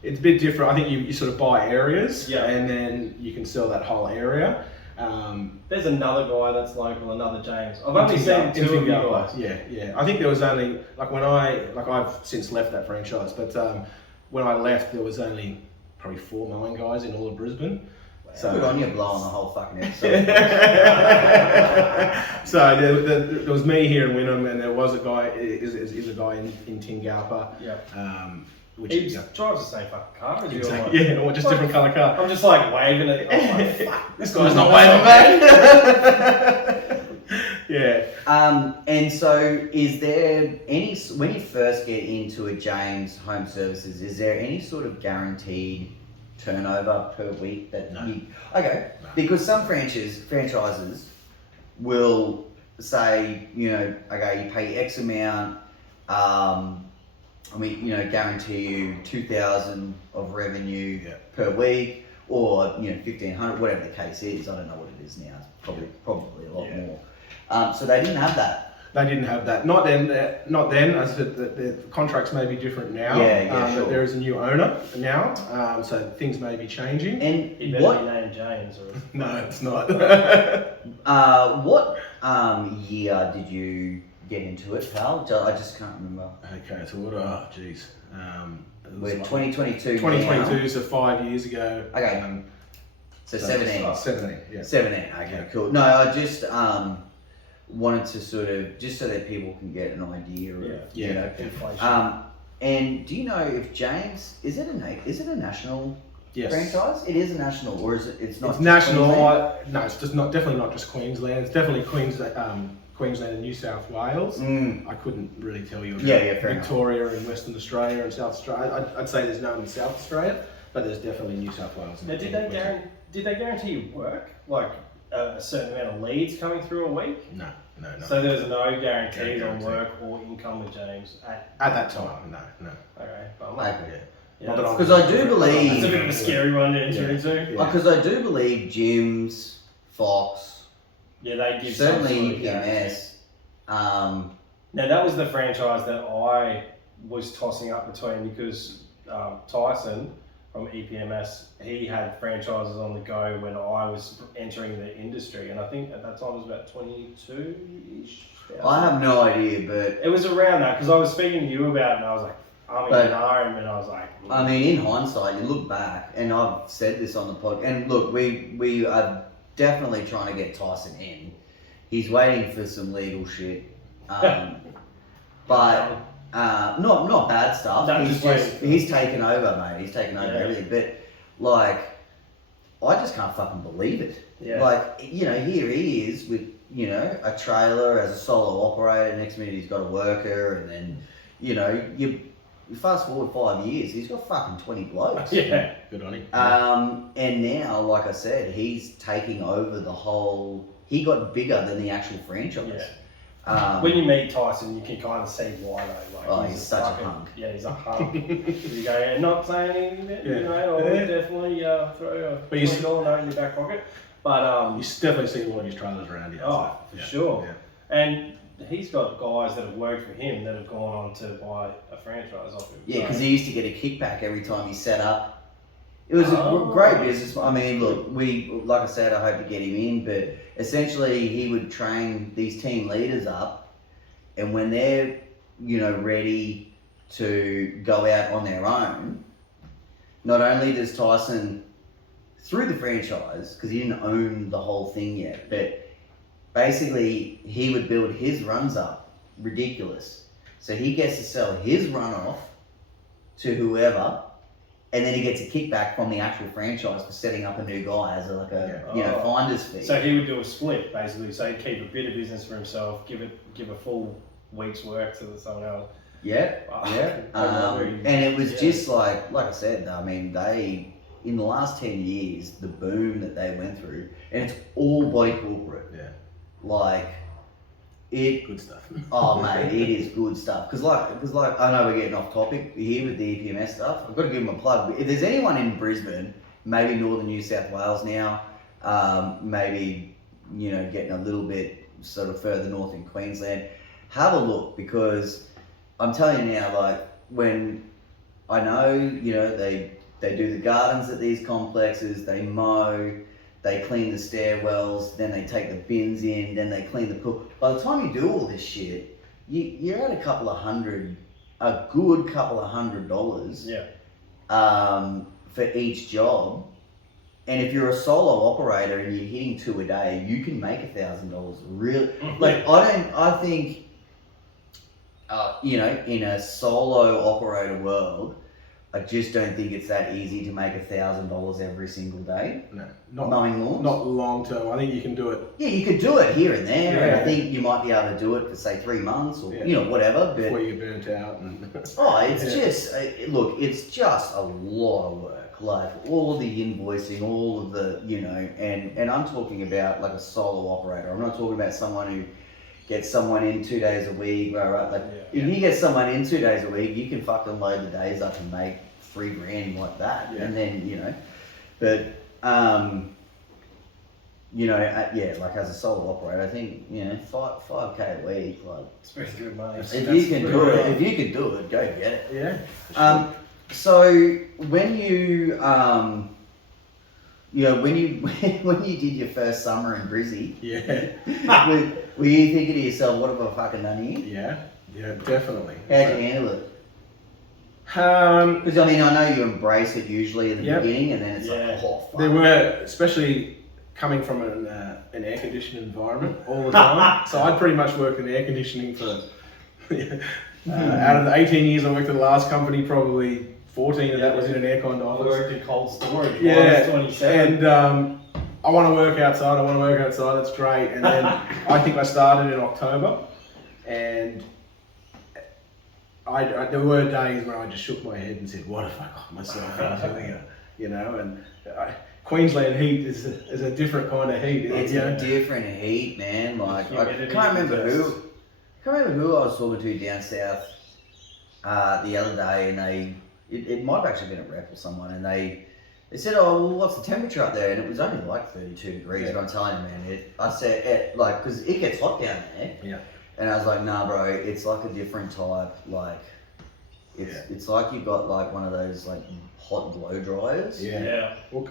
it's a bit different. I think you sort of buy areas, and then you can sell that whole area. There's another guy that's local, another James. I've only seen two of you guys. Yeah. I think there was only I've since left that franchise, but when I left, there was only probably 4 mowing guys in all of Brisbane. Wow. So good on you blowing the whole fucking episode. So there was me here in Wynnum, and there was a guy. Is a guy in Tingalpa. Yeah. Which he drives the same fucking car as you. Exactly. Yeah, or just different colour car. I'm just like waving it. I'm like, fuck, This guy's not waving back. Yeah. And so is there any, when you first get into a James Home Services, is there any sort of guaranteed turnover per week that okay. No. Because some franchises will say, okay, you pay X amount, we guarantee you 2,000 of revenue per week, or 1,500, whatever the case is. I don't know what it is now. It's probably a lot more. So they didn't have that. They didn't have that. Not then. As the contracts may be different now. Sure. But there is a new owner now, so things may be changing. And he better be named James. Or... No, it's not. What year did you get into it, pal? I just can't remember. Okay, so what? Oh, jeez. We're 2022. 2022, so 5 years ago. Okay. So 17. 17. Yeah. 17. Okay, cool. No, I just wanted to sort of just so that people can get an idea of inflation. And do you know if James is it a national franchise? It is a national, or is it? It's not. It's national. No, it's just definitely not just Queensland. It's definitely Queensland and New South Wales. I couldn't really tell you about Victoria and Western Australia and South Australia. I'd say there's none in South Australia, but there's definitely New South Wales. Now, did they guarantee you work, like a certain amount of leads coming through a week? No. So there's no guarantees on work or income with James at that time. No. Okay, because I do believe it's a bit of a scary one to enter into. Because I do believe Jim's, Fox, they give certainly EPMS. Now that was the franchise that I was tossing up between, because Tyson from EPMS, he had franchises on the go when I was entering the industry, and I think at that time it was about 22-ish. I have no idea, but it was around that, because I was speaking to you about it, and I was like, and I was like, I mean, in hindsight, you look back, and I've said this on the pod, and look, we are definitely trying to get Tyson in. He's waiting for some legal shit, but not bad stuff. No, he's taken over, mate. He's taken over everything. But like, I just can't fucking believe it. Yeah. Like, here he is with a trailer as a solo operator. Next minute he's got a worker, and then you fast forward 5 years, he's got fucking 20 blokes. Yeah, good on him. And now, like I said, he's taking over the whole. He got bigger than the actual franchise. Yeah. When you meet Tyson, you can kind of see why though. Like, he's such a hunk. Yeah, he's a hunk. You go, not saying anything, I would definitely throw a $20 note in your back pocket. But you definitely see a lot of his trailers around here. Oh, for sure. Yeah. And he's got guys that have worked for him that have gone on to buy a franchise off him. Yeah, because he used to get a kickback every time he set up. It was a great business. I mean, look, like I said, I hope to get him in, but essentially he would train these team leaders up, and when they're, ready to go out on their own, not only does Tyson, through the franchise, because he didn't own the whole thing yet, but basically he would build his runs up ridiculous. So he gets to sell his run off to whoever, and then he gets a kickback from the actual franchise for setting up a new guy as finder's fee. So he would do a split basically. So he'd keep a bit of business for himself, give a full week's work to someone else. Yeah, yeah. And it was just like I said. I mean, they in the last 10 years, the boom that they went through, and it's all body corporate. Yeah. Like it. Good stuff. Oh mate, it is good stuff. Because I know we're getting off topic here with the EPMS stuff. I've got to give them a plug. If there's anyone in Brisbane, maybe northern New South Wales now, maybe getting a little bit sort of further north in Queensland, have a look, because I'm telling you now, like when I know they do the gardens at these complexes, they mow. They clean the stairwells, then they take the bins in, then they clean the pool. By the time you do all this shit, you're at a good couple of $100. Yeah. For each job. And if you're a solo operator and you're hitting 2 a day, you can make $1,000. Really, I think, in a solo operator world, I just don't think it's that easy to make $1,000 every single day. No, not mowing lawns. Not long term. I think you can do it. Yeah, you could do it here and there, and I think you might be able to do it for say 3 months or whatever. But before you get burnt out. And it's just it's just a lot of work. Like all of the invoicing, all of the and I'm talking about like a solo operator. I'm not talking about someone who gets someone in 2 days a week, right? Like if you get someone in 2 days a week, you can fucking load the days up and make $3,000 like that. Yeah. And then, but like as a solo operator, I think, $5K a week, like It's very good money. if you can do it, go get it. Yeah. So when you when you did your first summer in Brizzy, were you thinking to yourself, what have I fucking done here? Yeah, definitely. How'd you handle it? Because I know you embrace it usually in the beginning, and then it's like, oh fuck. There were, especially coming from an air conditioned environment all the time. So I'd pretty much worked in air conditioning for out of the 18 years I worked at the last company, probably 14 of that was in an air-conned office. I worked in cold storage. Yeah, 27. and I want to work outside. That's great. And then I think I started in October, and there were days where I just shook my head and said, "What have I got myself into here?" And Queensland heat is a different kind of heat. It's a different heat, man. Like I can't remember who I was talking to down south the other day, and it might have actually been a rep or someone, and they said, "Oh, well, what's the temperature up there?" And it was only like 32 degrees. Yeah. And I'm telling you, man, I said, because it gets hot down there. Yeah. And I was like, "Nah, bro, it's like a different type. Like, it's like you've got like one of those like hot blow dryers." Yeah. Well,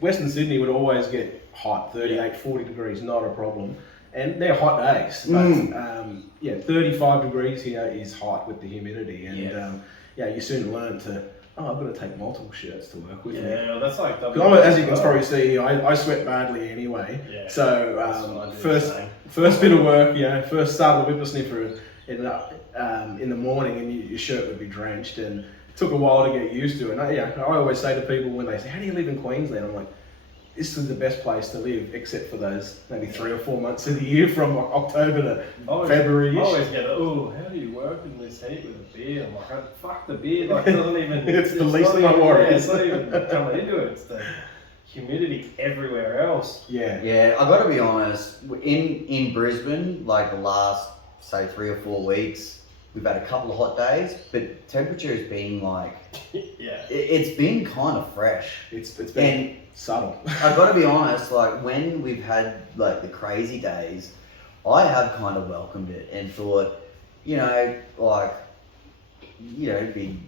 Western Sydney would always get hot, 38, 40 degrees, not a problem. And they're hot days, but 35 degrees here is hot with the humidity, and you soon learn to, I've got to take multiple shirts to work with me. Yeah, that's like as you can probably see, I sweat badly anyway. Yeah. So first bit of work, first start of the whippersniffer in the morning, and your shirt would be drenched, and it took a while to get used to it. And I always say to people when they say, "How do you live in Queensland?" I'm like, this is the best place to live, except for those maybe 3 or 4 months of the year from October to February-ish. I always get, how do you work in this heat with a beard? I'm like, fuck the beard, like it doesn't even... it's the least of my worries. It's not even coming into it, it's the humidity everywhere else. Yeah, I've got to be honest, in Brisbane, like the last, say, 3 or 4 weeks, we've had a couple of hot days, but temperature has been like... It's been kind of fresh. It's been subtle. I've got to be honest, like when we've had like the crazy days, I have kind of welcomed it and thought, like, it'd be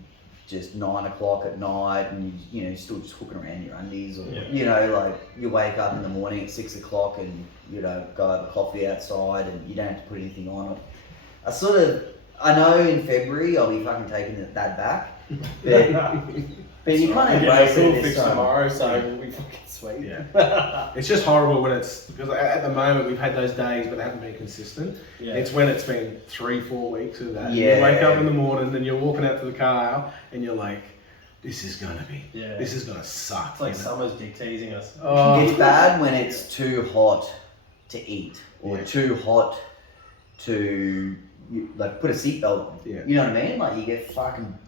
just 9 o'clock at night and, you're still just hooking around your undies or, like you wake up in the morning at 6 o'clock and, go have a coffee outside and you don't have to put anything on. I know in February I'll be fucking taking that back, but you kind of embrace it this fix time. tomorrow, so we'll be fucking sweet. Yeah. It's just horrible when because at the moment we've had those days, but they haven't been consistent. Yeah. It's when it's been 3-4 weeks of that. Yeah. You wake up in the morning and you're walking out to the car and you're like, this is gonna suck. It's like summer's dick teasing us. Oh. It's bad when it's too hot to eat or too hot to put a seatbelt on. Yeah. You know what I mean? Like you get fucking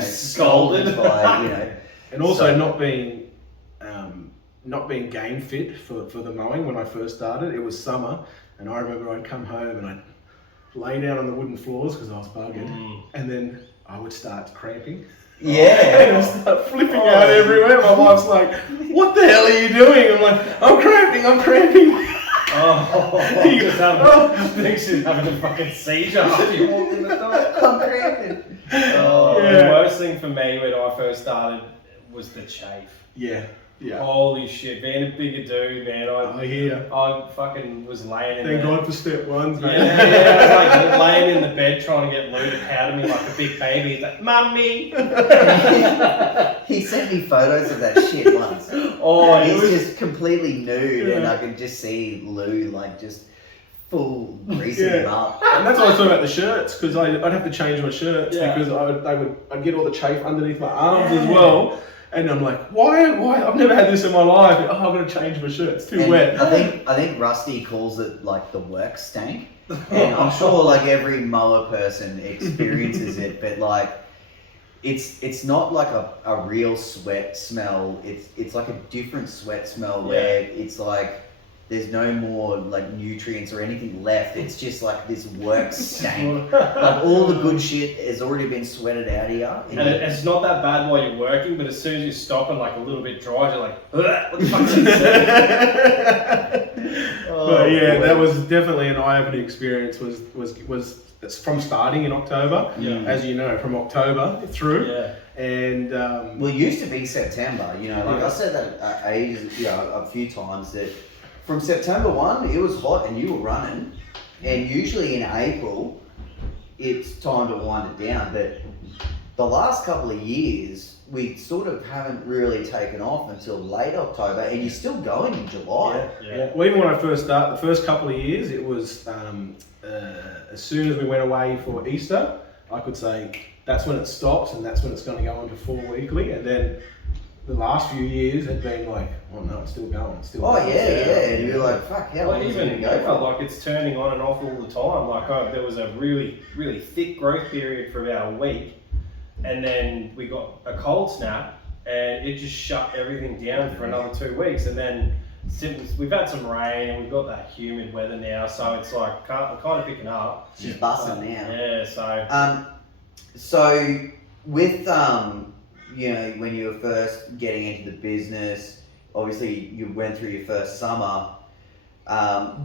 scolded by and also not being game fit for the mowing. When I first started, it was summer, and I remember I'd come home and I'd lay down on the wooden floors because I was buggered, and then I would start cramping. Yeah. And I'd start flipping out everywhere. My wife's like, "What the hell are you doing?" I'm like, "I'm cramping." You just thinks she's having a fucking seizure after you walked in the door. I'm cramping. The worst thing for me when I first started was the chafe. Yeah. Holy shit, being a bigger dude, man. I fucking was laying in Thank God for step ones, mate. Yeah, I was like laying in the bed trying to get Lou to powder me like a big baby. He's like, "Mummy!" He sent me photos of that shit once. He's just completely nude, and I can just see Lou like just full greasing him up. And that's why I was talking about the shirts, because I'd have to change my shirts because I'd get all the chafe underneath my arms as well. And I'm like, why? I've never had this in my life. I've got to change my shirt. It's too wet. I think Rusty calls it like the work stank. And I'm sure like every mower person experiences it, but like it's not like a real sweat smell. It's like a different sweat smell where it's like there's no more like nutrients or anything left. It's just like this work stank. Like all the good shit has already been sweated out of you. And it's not that bad while you're working, but as soon as you stop and like a little bit dry, you're like, "What the fuck is that?" But yeah, that was definitely an eye-opening experience. Was from starting in October, as you know, from October through. Yeah. And well, it used to be September. I said that a few times that. From September 1, it was hot and you were running, and usually in April, it's time to wind it down. But the last couple of years, we sort of haven't really taken off until late October, and you're still going in July. Yeah. Well, even when I first started, the first couple of years, it was as soon as we went away for Easter, I could say that's when it stops and that's when it's going to go on to 4 weekly, and then the last few years had been like, oh no, it's still going. And you're like, fuck, how long is it going to go for? Like it's turning on and off all the time. Like there was a really, really thick growth period for about a week, and then we got a cold snap, and it just shut everything down for another 2 weeks. And then since we've had some rain and we've got that humid weather now, so it's like kind of picking up. It's just busting now. Yeah, so. So with when you were first getting into the business, obviously you went through your first summer.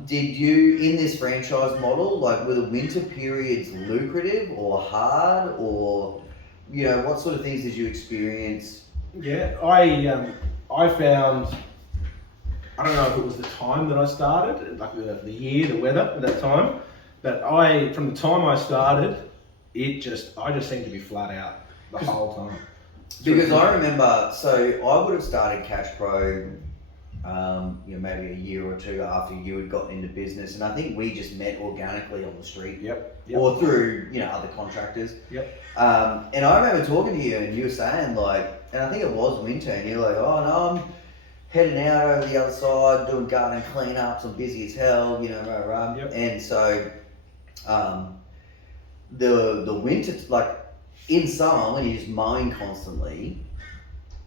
Did you, in this franchise model, like were the winter periods lucrative or hard, or what sort of things did you experience? Yeah, I found, I don't know if it was the time that I started, like the year, the weather at that time, but from the time I started, I just seemed to be flat out the whole time. Because I remember, so I would have started Catch Pro, maybe a year or two after you had gotten into business, and I think we just met organically on the street, or through other contractors. And I remember talking to you, and you were saying like, and I think it was winter, and you're like, oh no, I'm heading out over the other side, doing garden cleanups, I'm busy as hell, and so the winter, like. In summer, when you're just mowing constantly,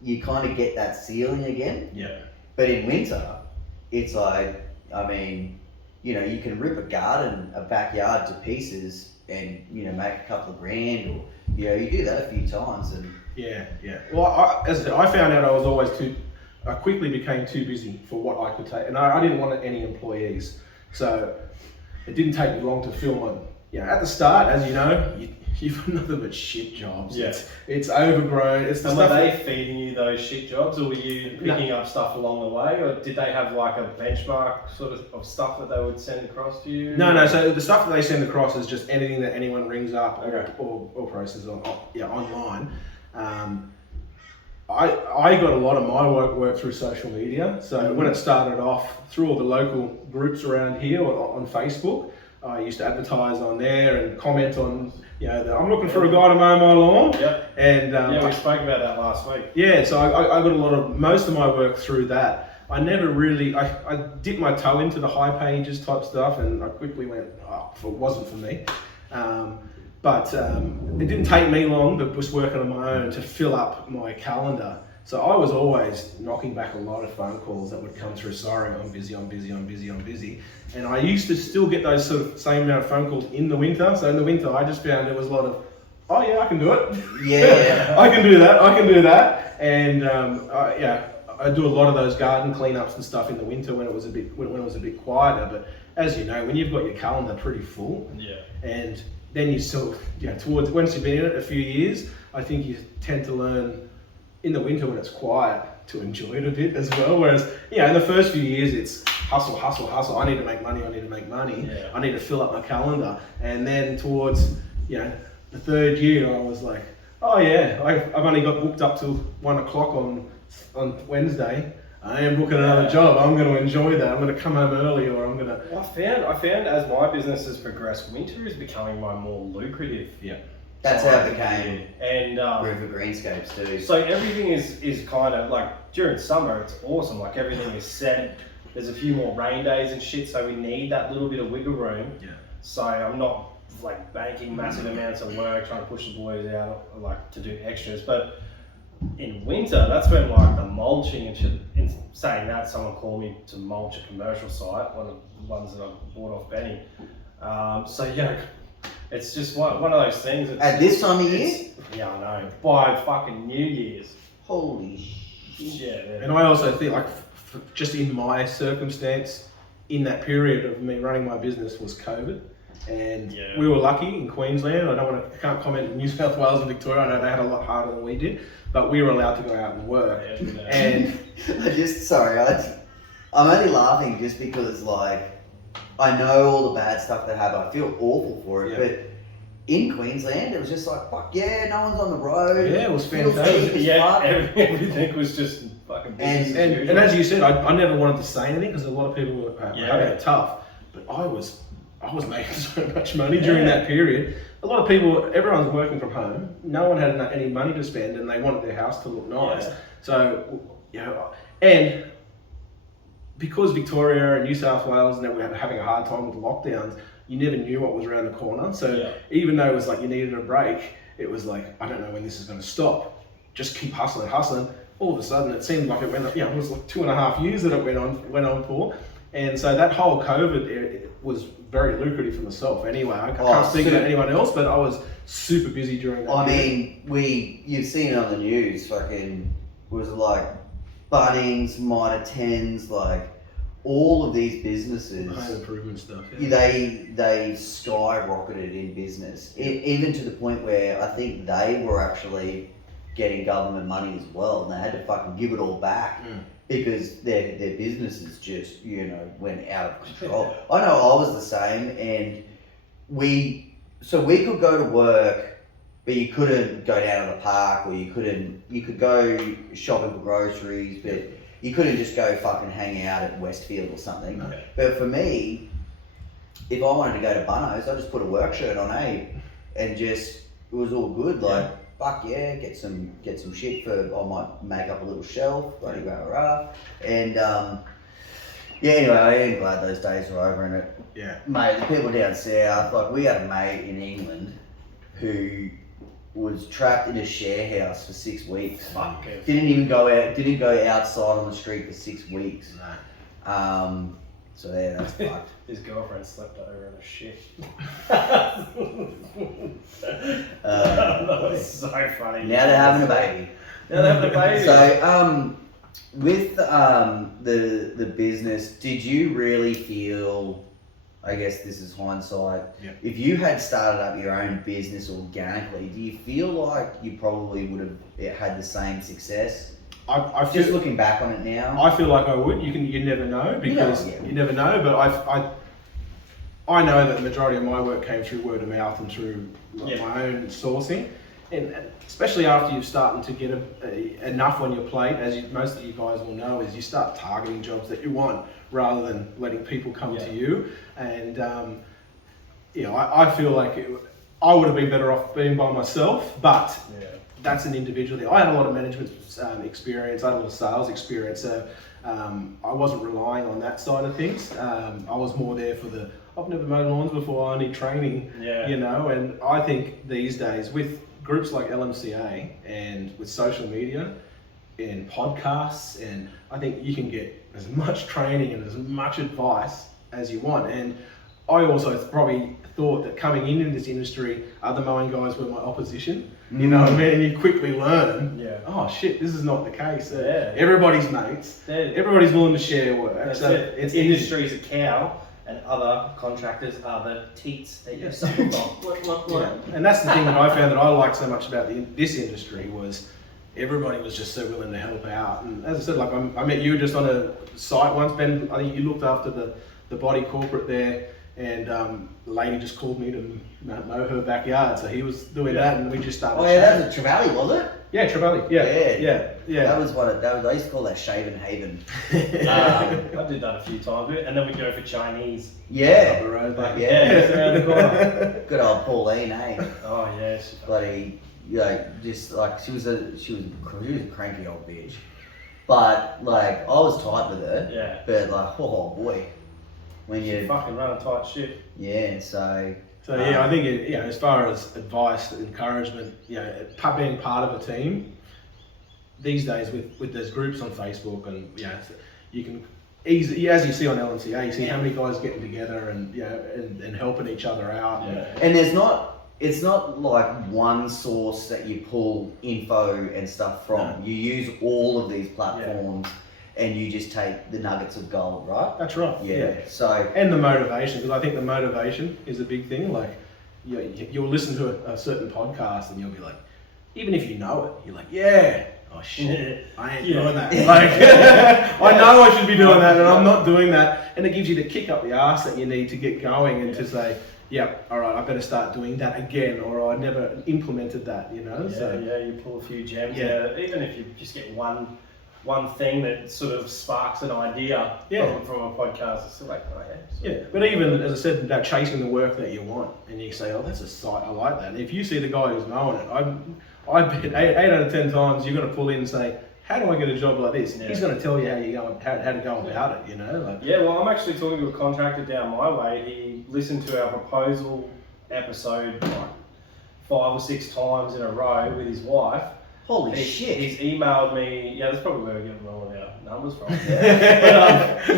you kind of get that ceiling again. Yeah. But in winter, it's like, you can rip a backyard to pieces and, make a couple of grand, or, you do that a few times. And Yeah. Well, as I said, I found out I quickly became too busy for what I could take, and I didn't want any employees. So it didn't take me long to film on. At the start, as you know, you've got nothing but shit jobs. Yeah. It's overgrown. It's the And stuff. were they feeding you those shit jobs, or were you picking up stuff along the way, or did they have like a benchmark sort of stuff that they would send across to you? No. So the stuff that they send across is just anything that anyone rings up Okay. or processes online. I got a lot of my work through social media. So when it started off, through all the local groups around here on Facebook, I used to advertise on there and comment on, I'm looking for a guy to mow my lawn. Yep. And we spoke about that last week. Yeah, so I got most of my work through that. I never really, I dipped my toe into the high pages type stuff, and I quickly went, it wasn't for me. But it didn't take me long, but was working on my own to fill up my calendar. So I was always knocking back a lot of phone calls that would come through. Sorry, I'm busy. And I used to still get those sort of same amount of phone calls in the winter. So in the winter, I just found there was a lot of, oh yeah, I can do it. Yeah. I can do that. And I do a lot of those garden cleanups and stuff in the winter when it was a bit quieter. But as you know, when you've got your calendar pretty full, and then you sort of, towards once you've been in it a few years, I think you tend to learn in the winter when it's quiet to enjoy it a bit as well. Whereas, in the first few years, it's hustle. I need to make money. Yeah. I need to fill up my calendar. And then towards, the third year, I was like, oh yeah, I've only got booked up till 1 o'clock on Wednesday. I am booking another job. I'm going to enjoy that. I'm going to come home early, or I'm going to. I found as my business has progressed, winter is becoming more lucrative. Yeah. That's how it became And River Greenscapes too. so everything is kind of like during summer, it's awesome. Like everything is set. There's a few more rain days and shit, so we need that little bit of wiggle room. Yeah. So I'm not like banking massive amounts of work trying to push the boys out like to do extras, but in winter, that's when like the mulching and shit. In saying that, someone called me to mulch a commercial site, one of the ones that I bought off Benny. It's just one of those things. At this time of year? Yeah, I know. By fucking New Year's. Holy shit. Yeah. And I also think, like, just in my circumstance, in that period of me running my business was COVID. And we were lucky in Queensland. I can't comment on New South Wales and Victoria. I know they had a lot harder than we did, but we were allowed to go out and work. And I'm only laughing just because, like, I know all the bad stuff that happened. I feel awful for it, but in Queensland, it was just like, fuck yeah, no one's on the road. Yeah, it was Feels fantastic. cheap as fuck. Everything was just fucking business as usual. And as you said, I never wanted to say anything because a lot of people were having it tough. But I was making so much money during that period. A lot of people, everyone's working from home. No one had any money to spend, and they wanted their house to look nice. Yeah. So, and because Victoria and New South Wales and we were having a hard time with lockdowns, you never knew what was around the corner. So even though it was like you needed a break, it was like, I don't know when this is going to stop. Just keep hustling. All of a sudden, it seemed like it went. It was like 2.5 years that it went on for. And so that whole COVID it was very lucrative for myself. Anyway, I can't speak about anyone else, but I was super busy during that. You've seen it on the news. Fucking was it like Bunnings, Mitre 10s, like all of these businesses. Home improvement stuff. They skyrocketed in business, even to the point where I think they were actually getting government money as well, and they had to fucking give it all back. Because their businesses just, went out of control. I know I was the same, and we could go to work, but you couldn't go down to the park, or you could go shopping for groceries, but you couldn't just go fucking hang out at Westfield or something. No. But for me, if I wanted to go to Bunno's, I just put a work shirt on, and just, it was all good. Like, fuck yeah, get some shit for, I might make up a little shelf, bloody rah. And anyway, I am glad those days are over. And mate, the people down south, like we had a mate in England who was trapped in a share house for 6 weeks. Fuck. Didn't go outside on the street for 6 weeks. No. So yeah, that's fucked. His girlfriend slept over in a shit. That's so funny. Now they're having a baby. So, with the business, did you really feel I guess this is hindsight. Yeah. If you had started up your own business organically, do you feel like you probably would have had the same success? I feel, Just looking back on it now. I feel like I would. You never know, because Yeah. you never know. But I know that the majority of my work came through word of mouth and through my own sourcing, and especially after you're starting to get enough on your plate, as most of you guys will know, is you start targeting jobs that you want rather than letting people come to you. And I feel like I would have been better off being by myself, but that's an individual thing. I had a lot of management experience, I had a lot of sales experience, so I wasn't relying on that side of things. I was more there for I've never mowed lawns before, I need training, and I think these days with groups like LMCA and with social media and podcasts, and I think you can get as much training and as much advice as you want. And I also probably thought that coming into this industry, other mowing guys were my opposition. You know what I mean? And you quickly learn, oh shit, this is not the case. Everybody's mates. Everybody's willing to share work. That's so it. It's industry is a cow, and other contractors are the teats that you suck on. And that's the thing that I found that I liked so much about this industry was everybody was just so willing to help out. And as I said, like I met you just on a site once, Ben. I think you looked after the body corporate there. And the lady just called me to mow her backyard, so he was doing that, and we just started. Oh yeah, that was at Trevally, was it? Yeah, Trevally. Yeah. That was I used to call that Shaven Haven. I did that a few times, and then we go for Chinese. Yeah. Up the road, It's around the corner. Good old Pauline, eh? Oh yes. Bloody, just like she was a cranky old bitch, but like I was tight with her. Yeah. But like, oh boy. When you fucking run a tight ship. Yeah, so I think as far as advice, encouragement, being part of a team these days with those groups on Facebook, and you can easily, as you see on LNCA, you see how many guys getting together and helping each other out. And it's not like one source that you pull info and stuff from. You use all of these platforms. And you just take the nuggets of gold, right? That's right. Yeah. So and the motivation, because I think the motivation is a big thing. Like, you'll listen to a certain podcast and you'll be like, even if you know it, you're like, oh shit, I ain't doing that. Like, I know I should be doing that, and I'm not doing that. And it gives you the kick up the arse that you need to get going and to say, all right, I better start doing that again, or I never implemented that. You pull a few gems. Yeah. Even if you just get one thing that sort of sparks an idea from a podcast. It's like, But even, as I said, about chasing the work that you want, and you say, oh, that's a site, I like that. And if you see the guy who's mowing it, I bet 8 out of 10 times you're going to pull in and say, how do I get a job like this? Yeah. He's going to tell you how to go about it, well, I'm actually talking to a contractor down my way. He listened to our proposal episode like 5 or 6 times in a row with his wife. Holy shit. He's emailed me, that's probably where we're getting all of our numbers from.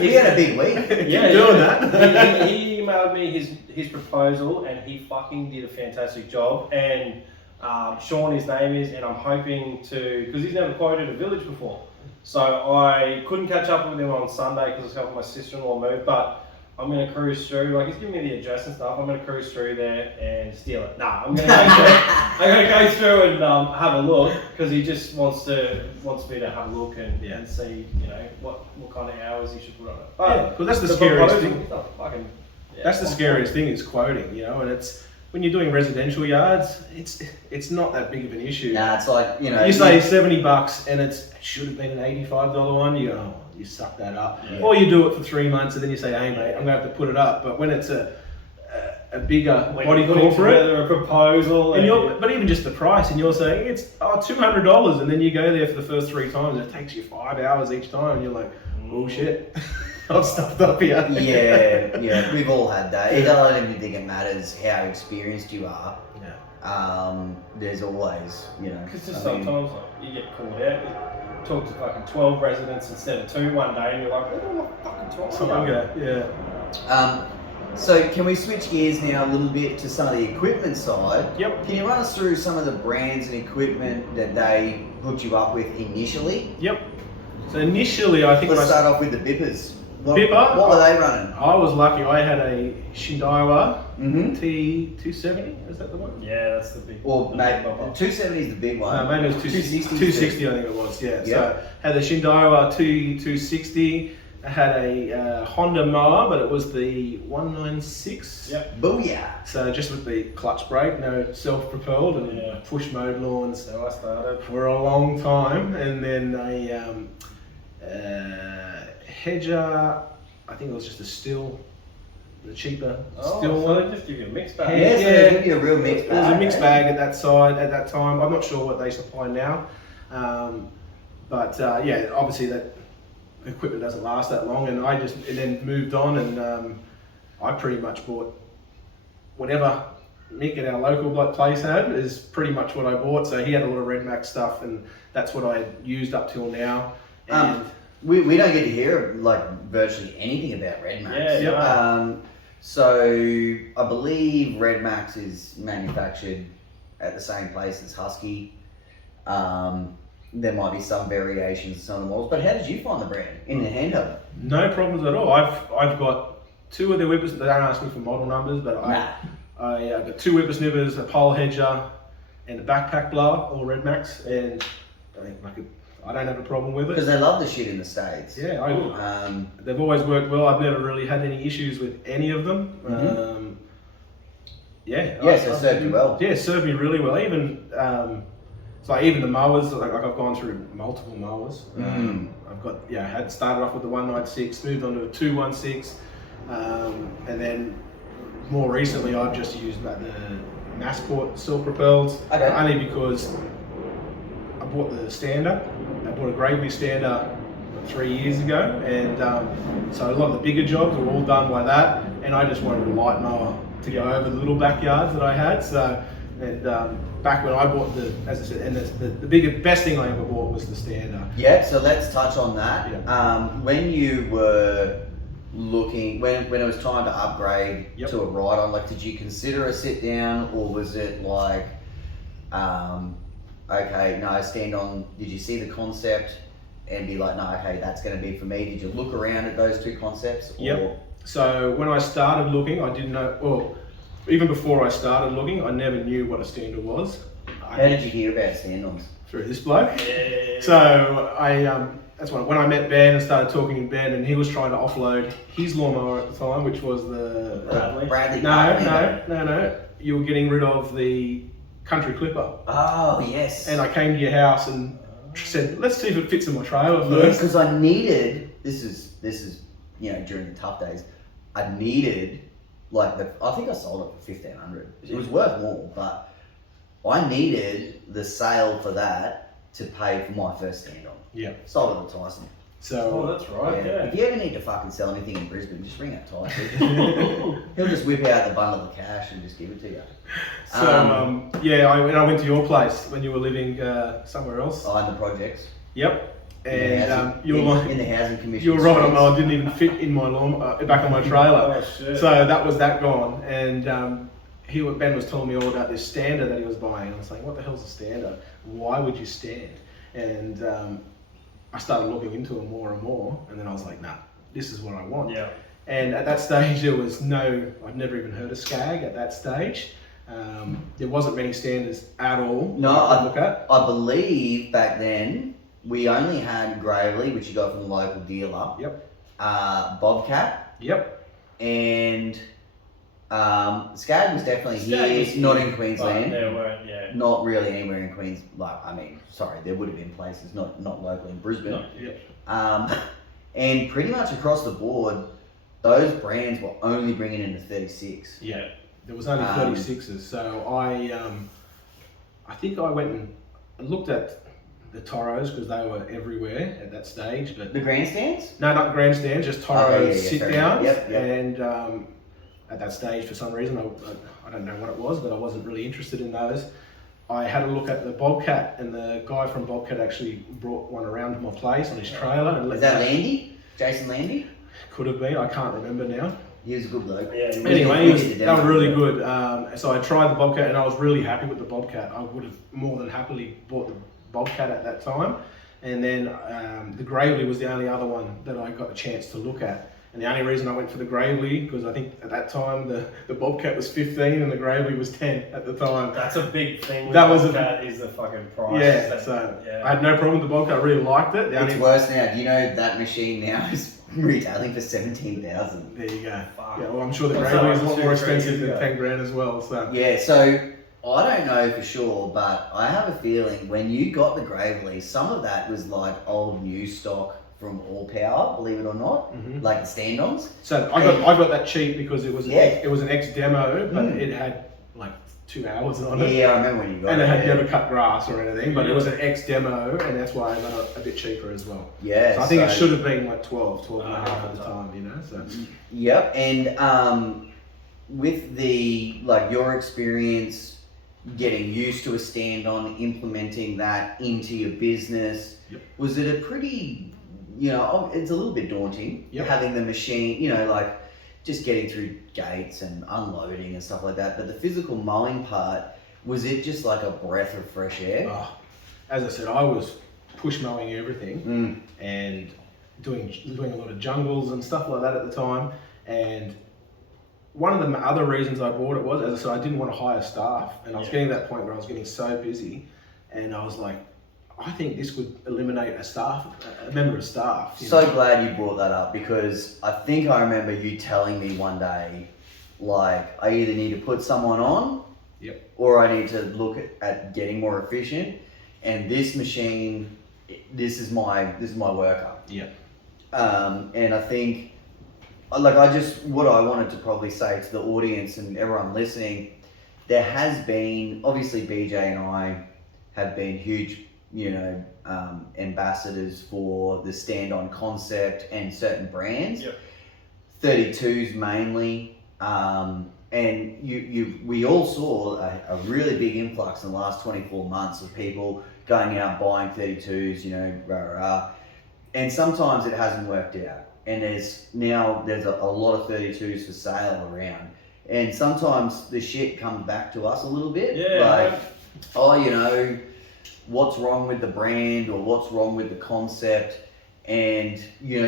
He had a big week. Doing that. He emailed me his proposal, and he fucking did a fantastic job. And Sean, his name is, and I'm hoping to, because he's never quoted a village before. So I couldn't catch up with him on Sunday because I was helping my sister-in-law move, but I'm going to cruise through, like he's giving me the address and stuff, I'm going to cruise through there and steal it. Nah, I'm going to go through and have a look, because he just wants me to have a look and see, what kind of hours he should put on it. Because that's the scariest thing. That's the scariest thing is quoting, and it's, when you're doing residential yards, it's not that big of an issue. Nah, it's like, you say $70 and it should have been an $85 one, you go, you suck that up. Yeah. Or you do it for 3 months and then you say, hey mate, I'm going to have to put it up. But when it's a bigger body corporate, a proposal, but even just the price, and you're saying it's $200, and then you go there for the first 3 times, it takes you 5 hours each time, and you're like, oh shit, I've stuffed up here. Yeah, we've all had that. I don't even think it matters how experienced you are. There's always, Because just sometimes you get called out. You talk to fucking 12 residents instead of 2 one day, and you're like, what am I fucking talking about? So can we switch gears now a little bit to some of the equipment side? Yep. Can you run us through some of the brands and equipment that they hooked you up with initially? Yep. So initially, I think let's start off with the Bippers. Pippa? What were they running? I was lucky. I had a Shindaiwa Mm-hmm. T270. Is that the one? Yeah, that's the big. Or the maybe big bumper. 270 is the big one. Maybe it was 260. 260, I think it was. Yeah. Yep. So had the Shindaiwa T260. I had a Honda mower, but it was the 196. Yep. Booyah! So just with the clutch brake, no self-propelled and Yeah. push mode lawns So I started. for a long time, and then a Hedger. I think it was just a still, the cheaper Oh, still so one. they just give you a mix Yeah, bag. so Yeah. they give you a real mixed It bag. was a mixed eh? bag at that side at that time. I'm not sure what they supply now, but yeah, obviously that equipment doesn't last that long, and I just and then moved on, and I pretty much bought whatever Mick at our local place had is pretty much what I bought. So he had a lot of Red Max stuff, and that's what I used up till now. And We don't get to hear like virtually anything about Red Max. Yeah, Yep. So I believe Red Max is manufactured at the same place as Husky. There might be some variations in some of the models, but how did you find the brand in the handheld? no problems at all. I've got two of the whippers. They don't ask me for model numbers, but Nah. I got two whippersnippers, a pole hedger, and a backpack blower, all Red Max, and I think I don't have a problem with Because it. they love the shit in the States. Yeah, they've always worked well. I've never really had any issues with any of them. Mhm. Yeah. Yes, they served you well. Yeah, it served me really well. Even it's like even the mowers, like I've gone through multiple mowers. I've got had started off with the 196, moved on to a 216, and then more recently I've just used the Massport self-propelled, Okay. only because I bought the stander. I bought a Gravely stander 3 years ago, and so a lot of the bigger jobs were all done by that, and I just wanted a light mower to go over the little backyards that I had. So, and back when I bought as I said, and the best thing I ever bought was the stander. Yeah, so let's touch on that. Yeah. When you were looking, when it was time to upgrade Yep. to a ride-on, like, did you consider a sit-down, or was it like, okay, no, stand on? Did you see the concept and be like, no, okay, that's going to be for me? Did you look around at those two concepts? Or? Yep. So when I started looking, I didn't know. Well, even before I started looking, I never knew what a stander was. How did you hear about stand-ons? Through this bloke. Yeah. So that's when I met Ben and started talking to Ben, and he was trying to offload his lawnmower at the time, which was the Bradley. No. You were getting rid of the Country Clipper, Oh, yes. and I came to your house and said, "Let's see if it fits in my trailer Yeah, first." because I needed, this is during the tough days, I needed I think I sold it for 1,500. It was worth more, but I needed the sale for that to pay for my first stand on. Yeah. Sold it at Tyson. Oh, So that's right. Yeah. If you ever need to fucking sell anything in Brisbane, just ring out Tyson. He'll just whip out the bundle of cash and just give it to you. when I went to your place when you were living somewhere else. Behind the projects. Yep. In the And housing- you were in the housing commission. you were right on. I didn't even fit in my lawn back on my trailer. Oh shit. So that was that gone, and Ben was telling me all about this stander that he was buying, and I was like, "What the hell's a stander? Why would you stand?" And I started looking into it more and more, and then I was like, "Nah, this is what I want." Yeah. And at that stage, there was I'd never even heard of Skag at that stage. There wasn't many standers at all. No, to look at. I believe back then we only had Gravely, which you got from the local dealer. Yep. Bobcat. Yep. And Skag was definitely Skag here, was not here, in Queensland. But there weren't. Yeah. Not really anywhere in Queens. There would have been places, not locally in Brisbane. No, yeah. And pretty much across the board, those brands were only bringing in the 36. Yeah. There was only 36s, so I think I went and looked at the Toros because they were everywhere at that stage. But The grandstands? no, not the grandstands, just Toro Okay, yeah, sit fair downs. enough. Yep. And at that stage, for some reason, I don't know what it was, but I wasn't really interested in those. I had a look at the Bobcat, and the guy from Bobcat actually brought one around to my place on his trailer. And Is that Landy? Jason Landy? Could have been. I can't remember now. He was a good bloke. Yeah. Anyway, did the they demo. were really good. So I tried the Bobcat, and I was really happy with the Bobcat. I would have more than happily bought the Bobcat at that time. And then the Gravely was the only other one that I got a chance to look at. And the only reason I went for the Gravely, because I think at that time the Bobcat was 15 and the Gravely was 10 at the time. That's a big thing with That was Bobcat is the fucking price. Yeah, so I had no problem with the Bobcat. I really liked it. It's worse now. Do you know that machine now is retailing for 17,000? There you go. Fuck. Yeah, well, I'm sure the What's Gravely that, is a lot like more 2-3 expensive years than ago? 10 grand as well. So Yeah, so I don't know for sure, but I have a feeling when you got the Gravely, some of that was like old new stock from All Power, believe it or not, like the stand-ons. So I got that cheap because it was an ex demo, but Mm. it had like 2 hours on it. Yeah, I remember when you got And it. it had yeah. never cut grass or anything, but it was an ex demo, and that's why I got it a bit cheaper as well. Yeah, So I think it should have been like 12 and a half at the time, you know. So Yep, and with the your experience getting used to a stand-on, implementing that into your business, was it a pretty, it's a little bit daunting having the machine, just getting through gates and unloading and stuff like that. But the physical mowing part, was it just like a breath of fresh air? as I said, I was push mowing everything and doing a lot of jungles and stuff like that at the time. And one of the other reasons I bought it was, as I said, I didn't want to hire staff, and I was getting to that point where I was getting so busy, and I was like, I think this would eliminate a member of staff. So glad you brought that up, because I think I remember you telling me one day, like, I either need to put someone on, or I need to look at getting more efficient. And this machine, this is my worker. And I think, what I wanted to probably say to the audience and everyone listening, there has been, obviously BJ and I have been huge, ambassadors for the stand-on concept and certain brands. 32s mainly. And we all saw a really big influx in the last 24 months of people going out buying 32s, and sometimes it hasn't worked out. And there's a lot of 32s for sale around. And sometimes the shit comes back to us a little bit. What's wrong with the brand, or what's wrong with the concept. And,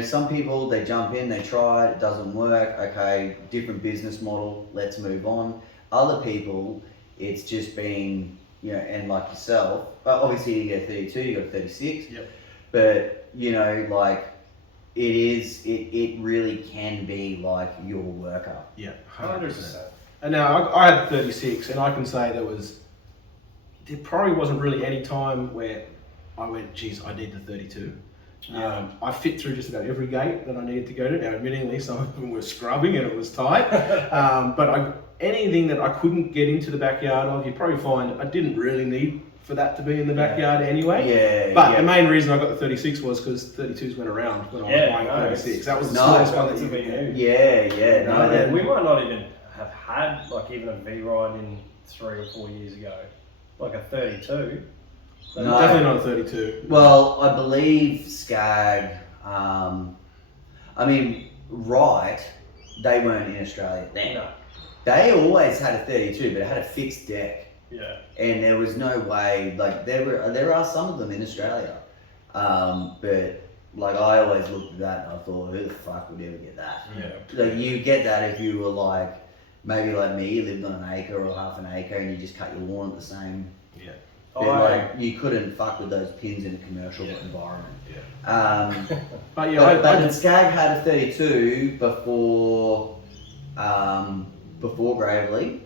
some people, they jump in, they try it doesn't work. Okay, different business model, let's move on. Other people, it's just been, and like yourself, obviously you get 32, you got 36. But, it really can be like your worker. 100%. And now I had 36, and I can say there probably wasn't really any time where I went, geez, I need the 32. I fit through just about every gate that I needed to go to. Now, admittingly, some of them were scrubbing and it was tight. But anything that I couldn't get into the backyard of, you probably find I didn't really need for that to be in the backyard anyway. But the main reason I got the 36 was because 32s went around when I was buying 36. That was the smallest one that you could get. We might not even have had even a V-Ride in 3 or 4 years ago. Like a 32. No, definitely not a 32. Well, I believe Skag, Wright, they weren't in Australia then. No. They always had a 32, but it had a fixed deck. And there was no way, there are some of them in Australia. But I always looked at that and I thought, who the fuck would ever get that? You get that if you were maybe like me, you lived on an acre or half an acre and you just cut your lawn at the same. But you couldn't fuck with those pins in a commercial environment. But Skag had a 32 before Gravely,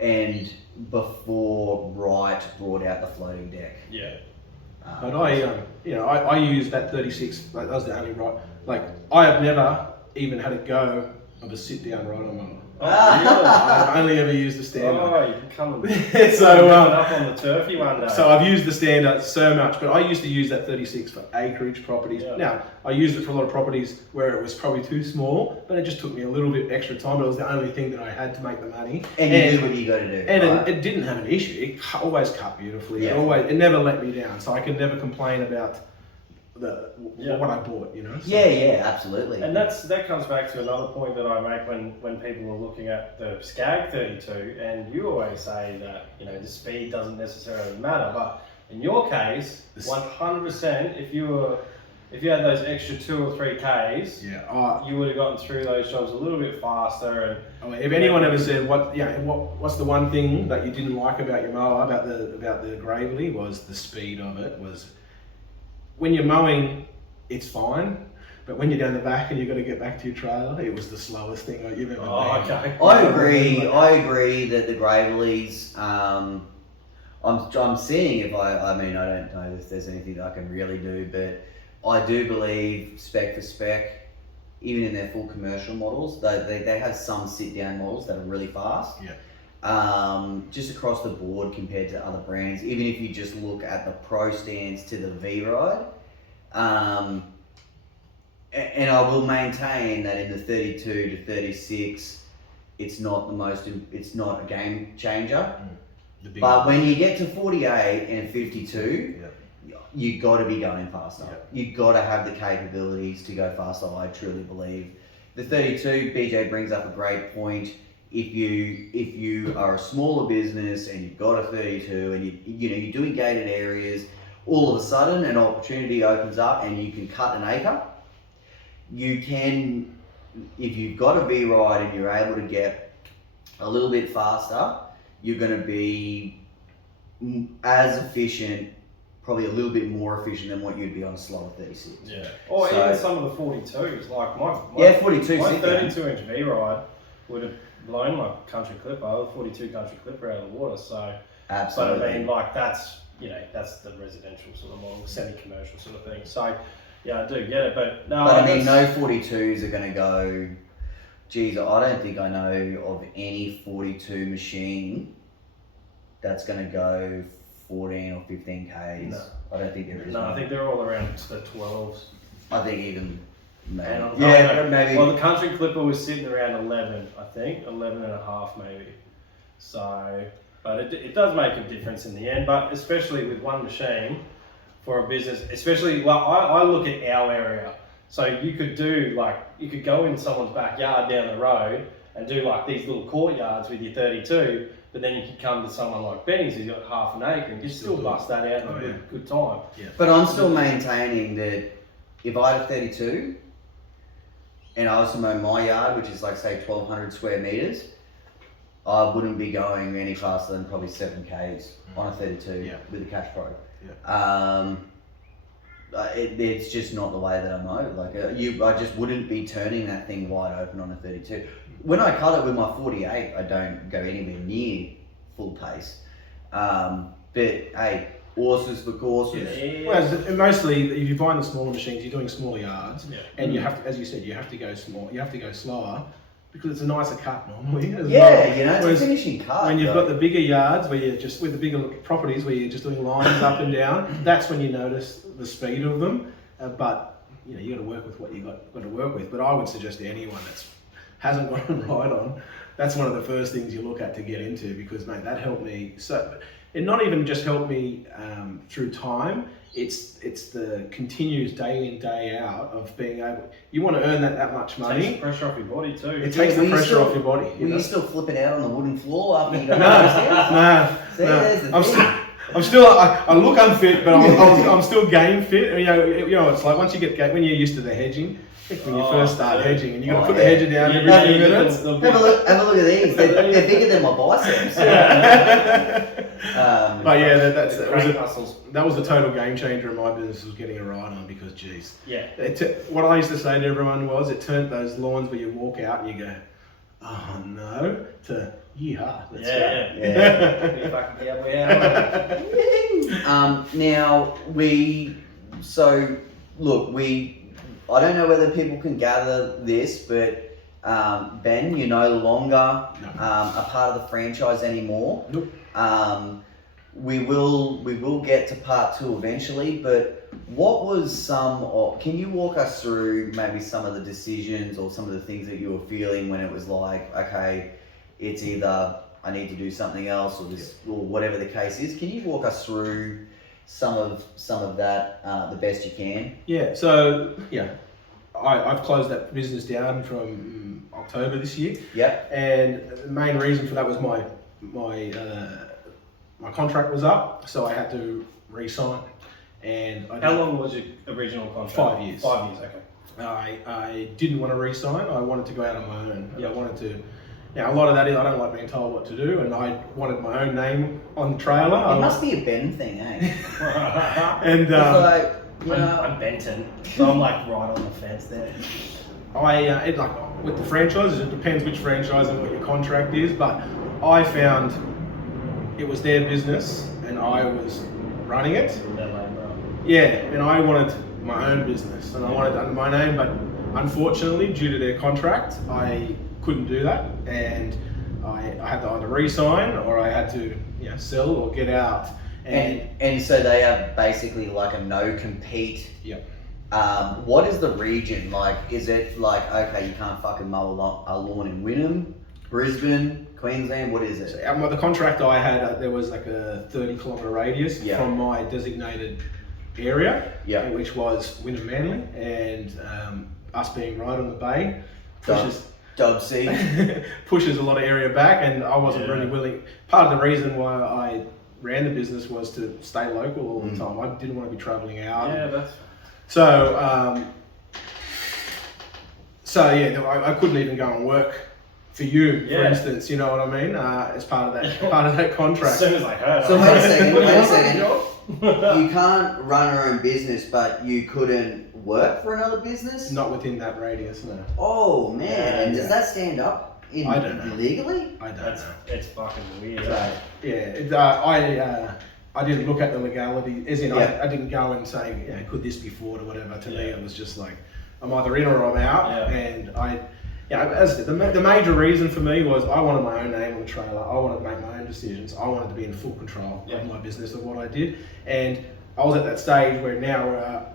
and before Wright brought out the floating deck. But I used that 36. That was the only right. I have never even had a go of a sit down ride on my. I've only ever used the stand-up. You can come and up on the turfy one day. So I've used the stand-up so much, but I used to use that 36 for acreage properties. Now, I used it for a lot of properties where it was probably too small, but it just took me a little bit extra time, but it was the only thing that I had to make the money. And you knew what you got to do. And it didn't have an issue. It always cut beautifully. It never let me down, so I can never complain about what I bought, So. Absolutely. And that comes back to another point that I make when people are looking at the Skag 32, and you always say that the speed doesn't necessarily matter, but in your case, 100%, if you were if you had those extra 2 or 3 Ks, you would have gotten through those jobs a little bit faster. And if anyone ever said what's the one thing that you didn't like about your mower, about the Gravely, was the speed of it. Was when you're mowing, it's fine. But when you're down the back and you've got to get back to your trailer, it was the slowest thing you've ever been. Okay. I agree that the Gravely's, I'm seeing if I mean, I don't know if there's anything that I can really do, but I do believe spec for spec, even in their full commercial models, they have some sit-down models that are really fast. Yeah. Just across the board compared to other brands, even if you just look at the Pro stance to the V-Ride, and I will maintain that in the 32 to 36, it's not a game changer. But when you get to 48 and 52, you got to be going faster. You got to have the capabilities to go faster. I truly believe. The 32, BJ brings up a great point. If you are a smaller business and you've got a 32 and you're doing gated areas, all of a sudden an opportunity opens up and you can cut an acre. You can, if you've got a V-Ride and you're able to get a little bit faster, you're going to be as efficient, probably a little bit more efficient than what you'd be on a slower 36. Yeah. Or even some of the 42s, like my 42. My 32-inch V-Ride would have blown my country clipper, the 42 country clipper out of the water. So, absolutely. But I mean, like that's the residential sort of model, semi-commercial sort of thing. So. Yeah, I do get it, but no. But I mean, no 42s are going to go. Geez, I don't think I know of any 42 machine that's going to go 14 or 15 Ks. No. I don't think there is. No, I think they're all around the 12s. I think even maybe. Maybe. Well, the country clipper was sitting around 11, I think, 11 and a half maybe. So, but it does make a difference in the end. But especially with one machine. For a business, especially, well, I look at our area. So you could go in someone's backyard down the road and do like these little courtyards with your 32, but then you could come to someone like Benny's who's got half an acre and you still bust that out in a good time. Yeah. But I'm still maintaining that if I had a 32 and I was to mow my yard, which is like say 1,200 square meters, I wouldn't be going any faster than probably 7 Ks on a 32 with a Cash Pro. It's just not the way that I mow. Like I just wouldn't be turning that thing wide open on a 32. When I cut it with my 48, I don't go anywhere near full pace. But hey, horses for courses. Yeah. Well, mostly if you're buying the smaller machines, you're doing smaller yards, and you have to, as you said, you have to go small. You have to go slower. Because it's a nicer cut normally. It's a finishing cut. When you've got the bigger yards, where you're just with the bigger properties, where you're just doing lines up and down, that's when you notice the speed of them. But you got to work with what you got to work with. But I would suggest to anyone that hasn't got a ride on, that's one of the first things you look at to get into. Because mate, that helped me. So it not even just helped me through time. It's the continuous day in, day out of being able. You want to earn that much money. It takes the pressure off your body too. It takes the pressure off your body. Were you still flipping out on the wooden floor after you got No. I'm still. I look unfit, but I'm still game fit. You know, it's like once you get when you're used to the hedging. When you first start hedging, and you got to put the hedger down every few minutes. Have a look at these. They're bigger than my biceps. But yeah, that was the total game changer in my business, was getting a ride on, because geez. Yeah. What I used to say to everyone was, it turned those lawns where you walk out and you go, oh no, to yeehaw. Let's go. Now I don't know whether people can gather this, but Ben, you're no longer a part of the franchise anymore. Nope. We will get to part 2 eventually, but what was can you walk us through maybe some of the decisions or some of the things that you were feeling when it was like, okay, it's either I need to do something else or whatever the case is? Can you walk us through some of that the best you can? Yeah. So I've closed that business down from October this year. Yep. And the main reason for that was my contract was up, so I had to re-sign. and How long was your original contract? 5 years. 5 years, okay. I didn't want to re-sign. I wanted to go out on my own. And Yep. I wanted to. A lot of that is I don't like being told what to do, and I wanted my own name on the trailer. It must be a Ben thing, eh? And It's like, you know, I'm Benton, so I'm like right on the fence there. like with the franchises, it depends which franchise and what your contract is, but I found it was their business and I was running it. Yeah, and I wanted my own business and I wanted it under my name, but unfortunately, due to their contract, I couldn't do that, and I had to either re-sign or I had to sell or get out. and so they are basically like a no compete. Yep. What is the region like? Is it like, okay, you can't fucking mow a lawn in Wynnum, Brisbane, Queensland? What is it? The contract I had, there was like a 30-kilometre radius Yeah. from my designated area, Yeah. which was Wynnum Manly, and us being right on the bay pushes a lot of area back, and I wasn't really willing. Part of the reason why I ran the business was to stay local all the time. I didn't want to be travelling out. Yeah, that's. I couldn't even go and work for you, for instance. You know what I mean? As part of that contract. As soon as I heard. So wait a second. second. You can't run your own business, but you couldn't work for another business? Not within that radius, no. Oh man, Yeah, and does that stand up I don't know. legally? I don't That's know. it's fucking weird. Right. I didn't look at the legality, as in Yeah. I didn't go and say, could this be fraud or whatever. To me, it was just like, I'm either in or I'm out. Yeah. And as I said, the major reason for me was I wanted my own name on the trailer. I wanted to make my own decisions. I wanted to be in full control of my business, of what I did. And I was at that stage where now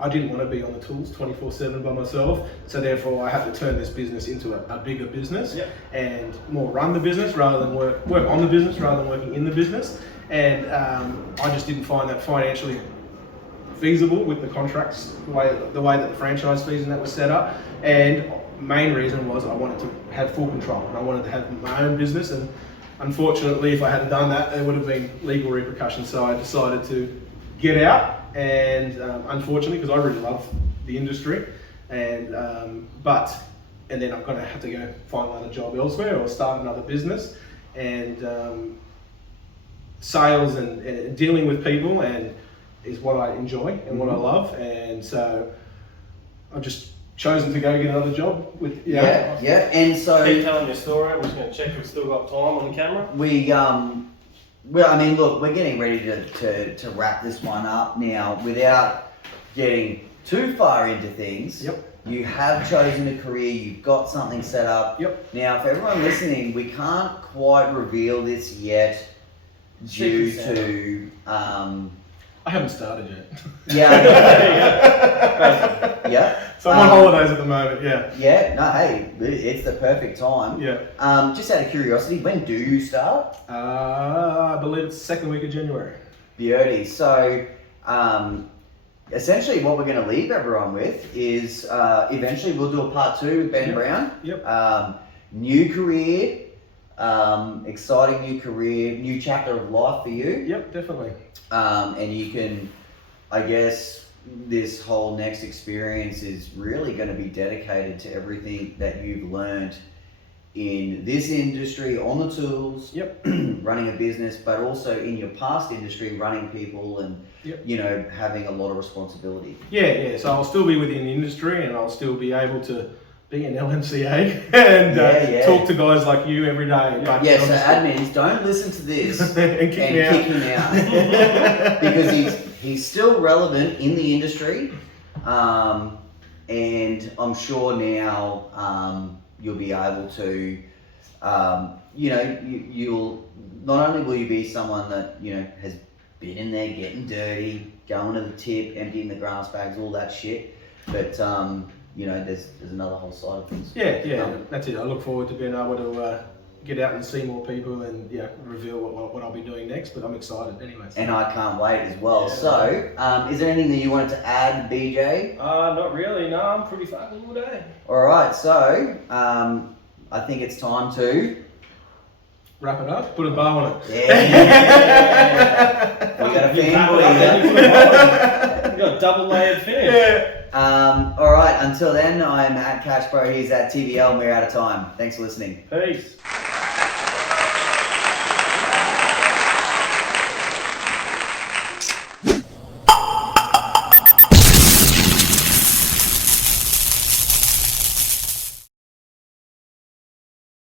I didn't want to be on the tools 24/7 by myself. So therefore I had to turn this business into a bigger business and more run the business rather than work on the business rather than working in the business. And I just didn't find that financially feasible with the contracts, the way that the franchise fees and that was set up. And main reason was I wanted to have full control and I wanted to have my own business. And unfortunately, if I hadn't done that, there would have been legal repercussions. So I decided to get out. And unfortunately, because I really love the industry, and then I'm going to have to go find another job elsewhere or start another business. And sales and dealing with people is what I enjoy and what I love. And so I've just chosen to go get another job with And so Keep telling your story. I'm just going to check we've still got time on the camera. well, I mean, look, we're getting ready to wrap this one up now without getting too far into things. Yep. You have chosen a career, you've got something set up. Yep. Now, for everyone listening, we can't quite reveal this yet due to... I haven't started yet. Yeah. So I'm on holidays at the moment, Yeah, no, hey, it's the perfect time. Yeah. Just out of curiosity, when do you start? I believe it's the second week of January. Beauty. So, essentially what we're going to leave everyone with is, eventually we'll do a part 2 with Ben Brown. Yep. New career, exciting new career, new chapter of life for you. Yep, definitely. And you can, I guess, this whole next experience is really going to be dedicated to everything that you've learned in this industry, on the tools, running a business, but also in your past industry, running people and, having a lot of responsibility. Yeah. So I'll still be within the industry and I'll still be able to be an LMCA and talk to guys like you every day. But so admins, don't listen to this and kick me out. Because he's still relevant in the industry, and I'm sure now you'll be able to, you'll not only will you be someone that has been in there getting dirty, going to the tip, emptying the grass bags, all that shit, but there's another whole side of things. Yeah, that's it. I look forward to being able to get out and see more people and reveal what I'll be doing next. But I'm excited anyway. And I can't wait as well. Yeah. So, is there anything that you wanted to add, BJ? Not really. No, I'm pretty fucking good, eh? All right. So, I think it's time to Wrap it up. Put a bow on it. Yeah. We got a fanboy here. You got a double layered finish. Yeah. All right. Until then, I'm at Cash Bro. He's at TVL, and we're out of time. Thanks for listening. Peace.